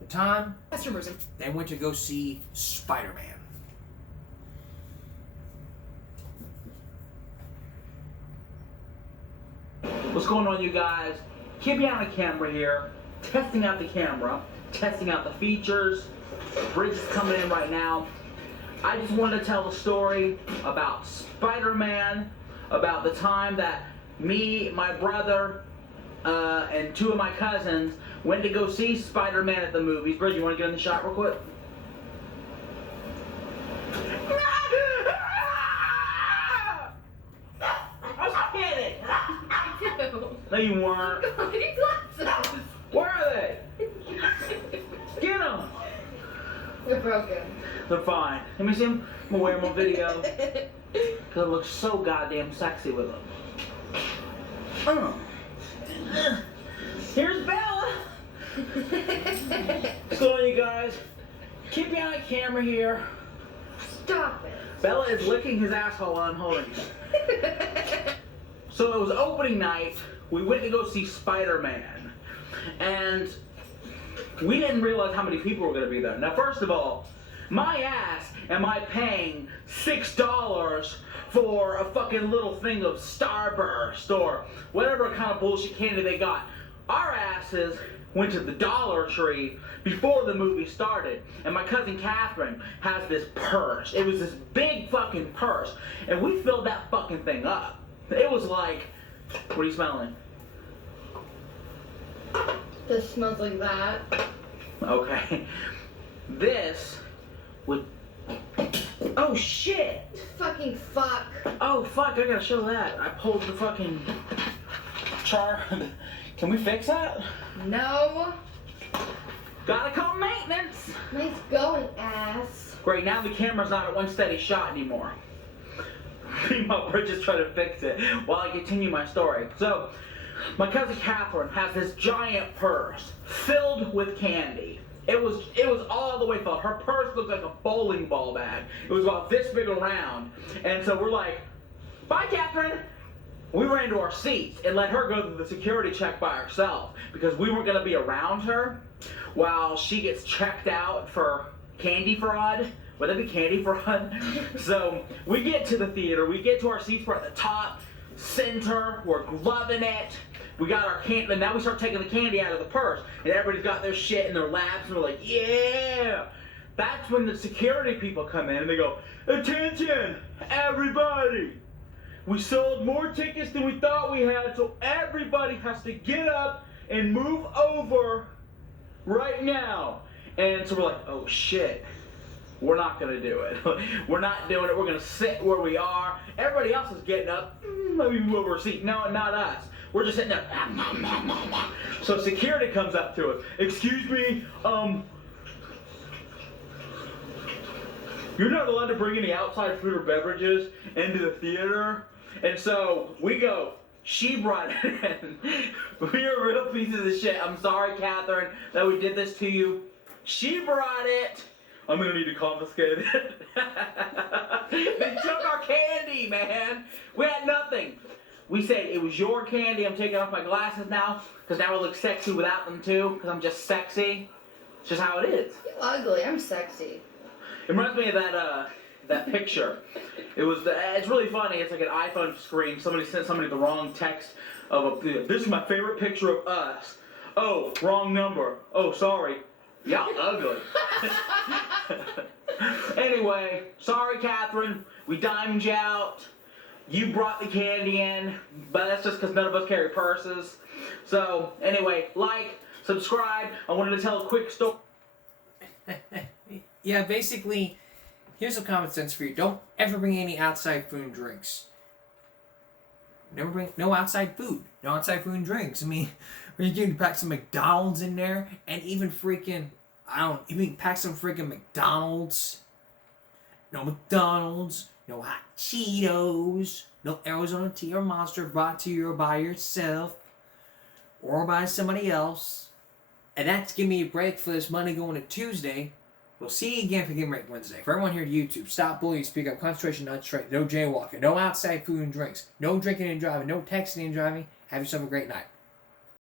The time they went to go see Spider-Man. What's going on, you guys? Keep on the camera here, testing out the camera, testing out the features. The bridge is coming in right now. I just wanted to tell a story about Spider-Man, about the time that me, my brother, and two of my cousins went to go see Spider-Man at the movies. Bridge, you want to get in the shot real quick? I was kidding! No, you weren't. Where are they? Get them! They're broken. They're fine. Let me see them. I'm gonna wear them on video. Because it looks so goddamn sexy with them. Here's Bella! What's going on, you guys? Keep me on the camera here. Stop it. Bella is licking his asshole while I'm holding it. So it was opening night. We went to go see Spider-Man. And we didn't realize how many people were going to be there. Now, first of all, my ass am I paying $6 for a fucking little thing of Starburst or whatever kind of bullshit candy they got. Our asses went to the Dollar Tree before the movie started, and my cousin Catherine has this purse. It was this big fucking purse, and we filled that fucking thing up. It was like, what are you smelling? This smells like that. Okay. This would... Oh shit! Fucking fuck. Oh fuck, I gotta show that. I pulled the fucking char. Can we fix that? No. Gotta call maintenance. Nice going, ass. Great, now the camera's not at one steady shot anymore. Meanwhile, we're just trying to fix it while I continue my story. So, my cousin Catherine has this giant purse filled with candy. It was all the way filled. Her purse looked like a bowling ball bag. It was about this big around. And so we're like, bye, Catherine. We ran to our seats and let her go through the security check by herself because we weren't going to be around her while she gets checked out for candy fraud. Would that be candy fraud? So we get to the theater. We get to our seats. We're at the top, center. We're gloving it. We got our candy, and now we start taking the candy out of the purse, and everybody's got their shit in their laps, and we're like, yeah! That's when the security people come in, and they go, attention, everybody! We sold more tickets than we thought we had, so everybody has to get up and move over right now. And so we're like, oh shit, we're not gonna do it. We're not doing it, we're gonna sit where we are. Everybody else is getting up, let me move over a seat. No, not us. we're just sitting there. So security comes up to us. Excuse me, you're not allowed to bring any outside food or beverages into the theater. And so we go, she brought it in. We are real pieces of shit. I'm sorry, Catherine, that we did this to you. She brought it. I'm gonna need to confiscate it. They took our candy, man. We had nothing. We said, it was your candy. I'm taking off my glasses now, because now I look sexy without them too, because I'm just sexy. It's just how it is. You're ugly. I'm sexy. It reminds me of that picture. It's really funny. It's like an iPhone screen. Somebody sent somebody the wrong text of this is my favorite picture of us. Oh, wrong number. Oh, sorry. Y'all ugly. Anyway, sorry, Catherine. We dimed you out. You brought the candy in, but that's just because none of us carry purses. So, anyway, like, subscribe. I wanted to tell a quick story. Yeah, basically, here's some common sense for you. Don't ever bring any outside food and drinks. Never bring no outside food. No outside food and drinks. I mean, we're going to pack some McDonald's in there, and even freaking, even pack some freaking McDonald's. No McDonald's, no hot Cheetos, no Arizona tea or Monster brought to you by yourself or by somebody else. And that's giving me a break for this Monday going to Tuesday. We'll see you again for Game Break Wednesday. For everyone here at YouTube, stop bullying, speak up, concentration, not straight, no jaywalking, no outside food and drinks, no drinking and driving, no texting and driving. Have yourself a great night.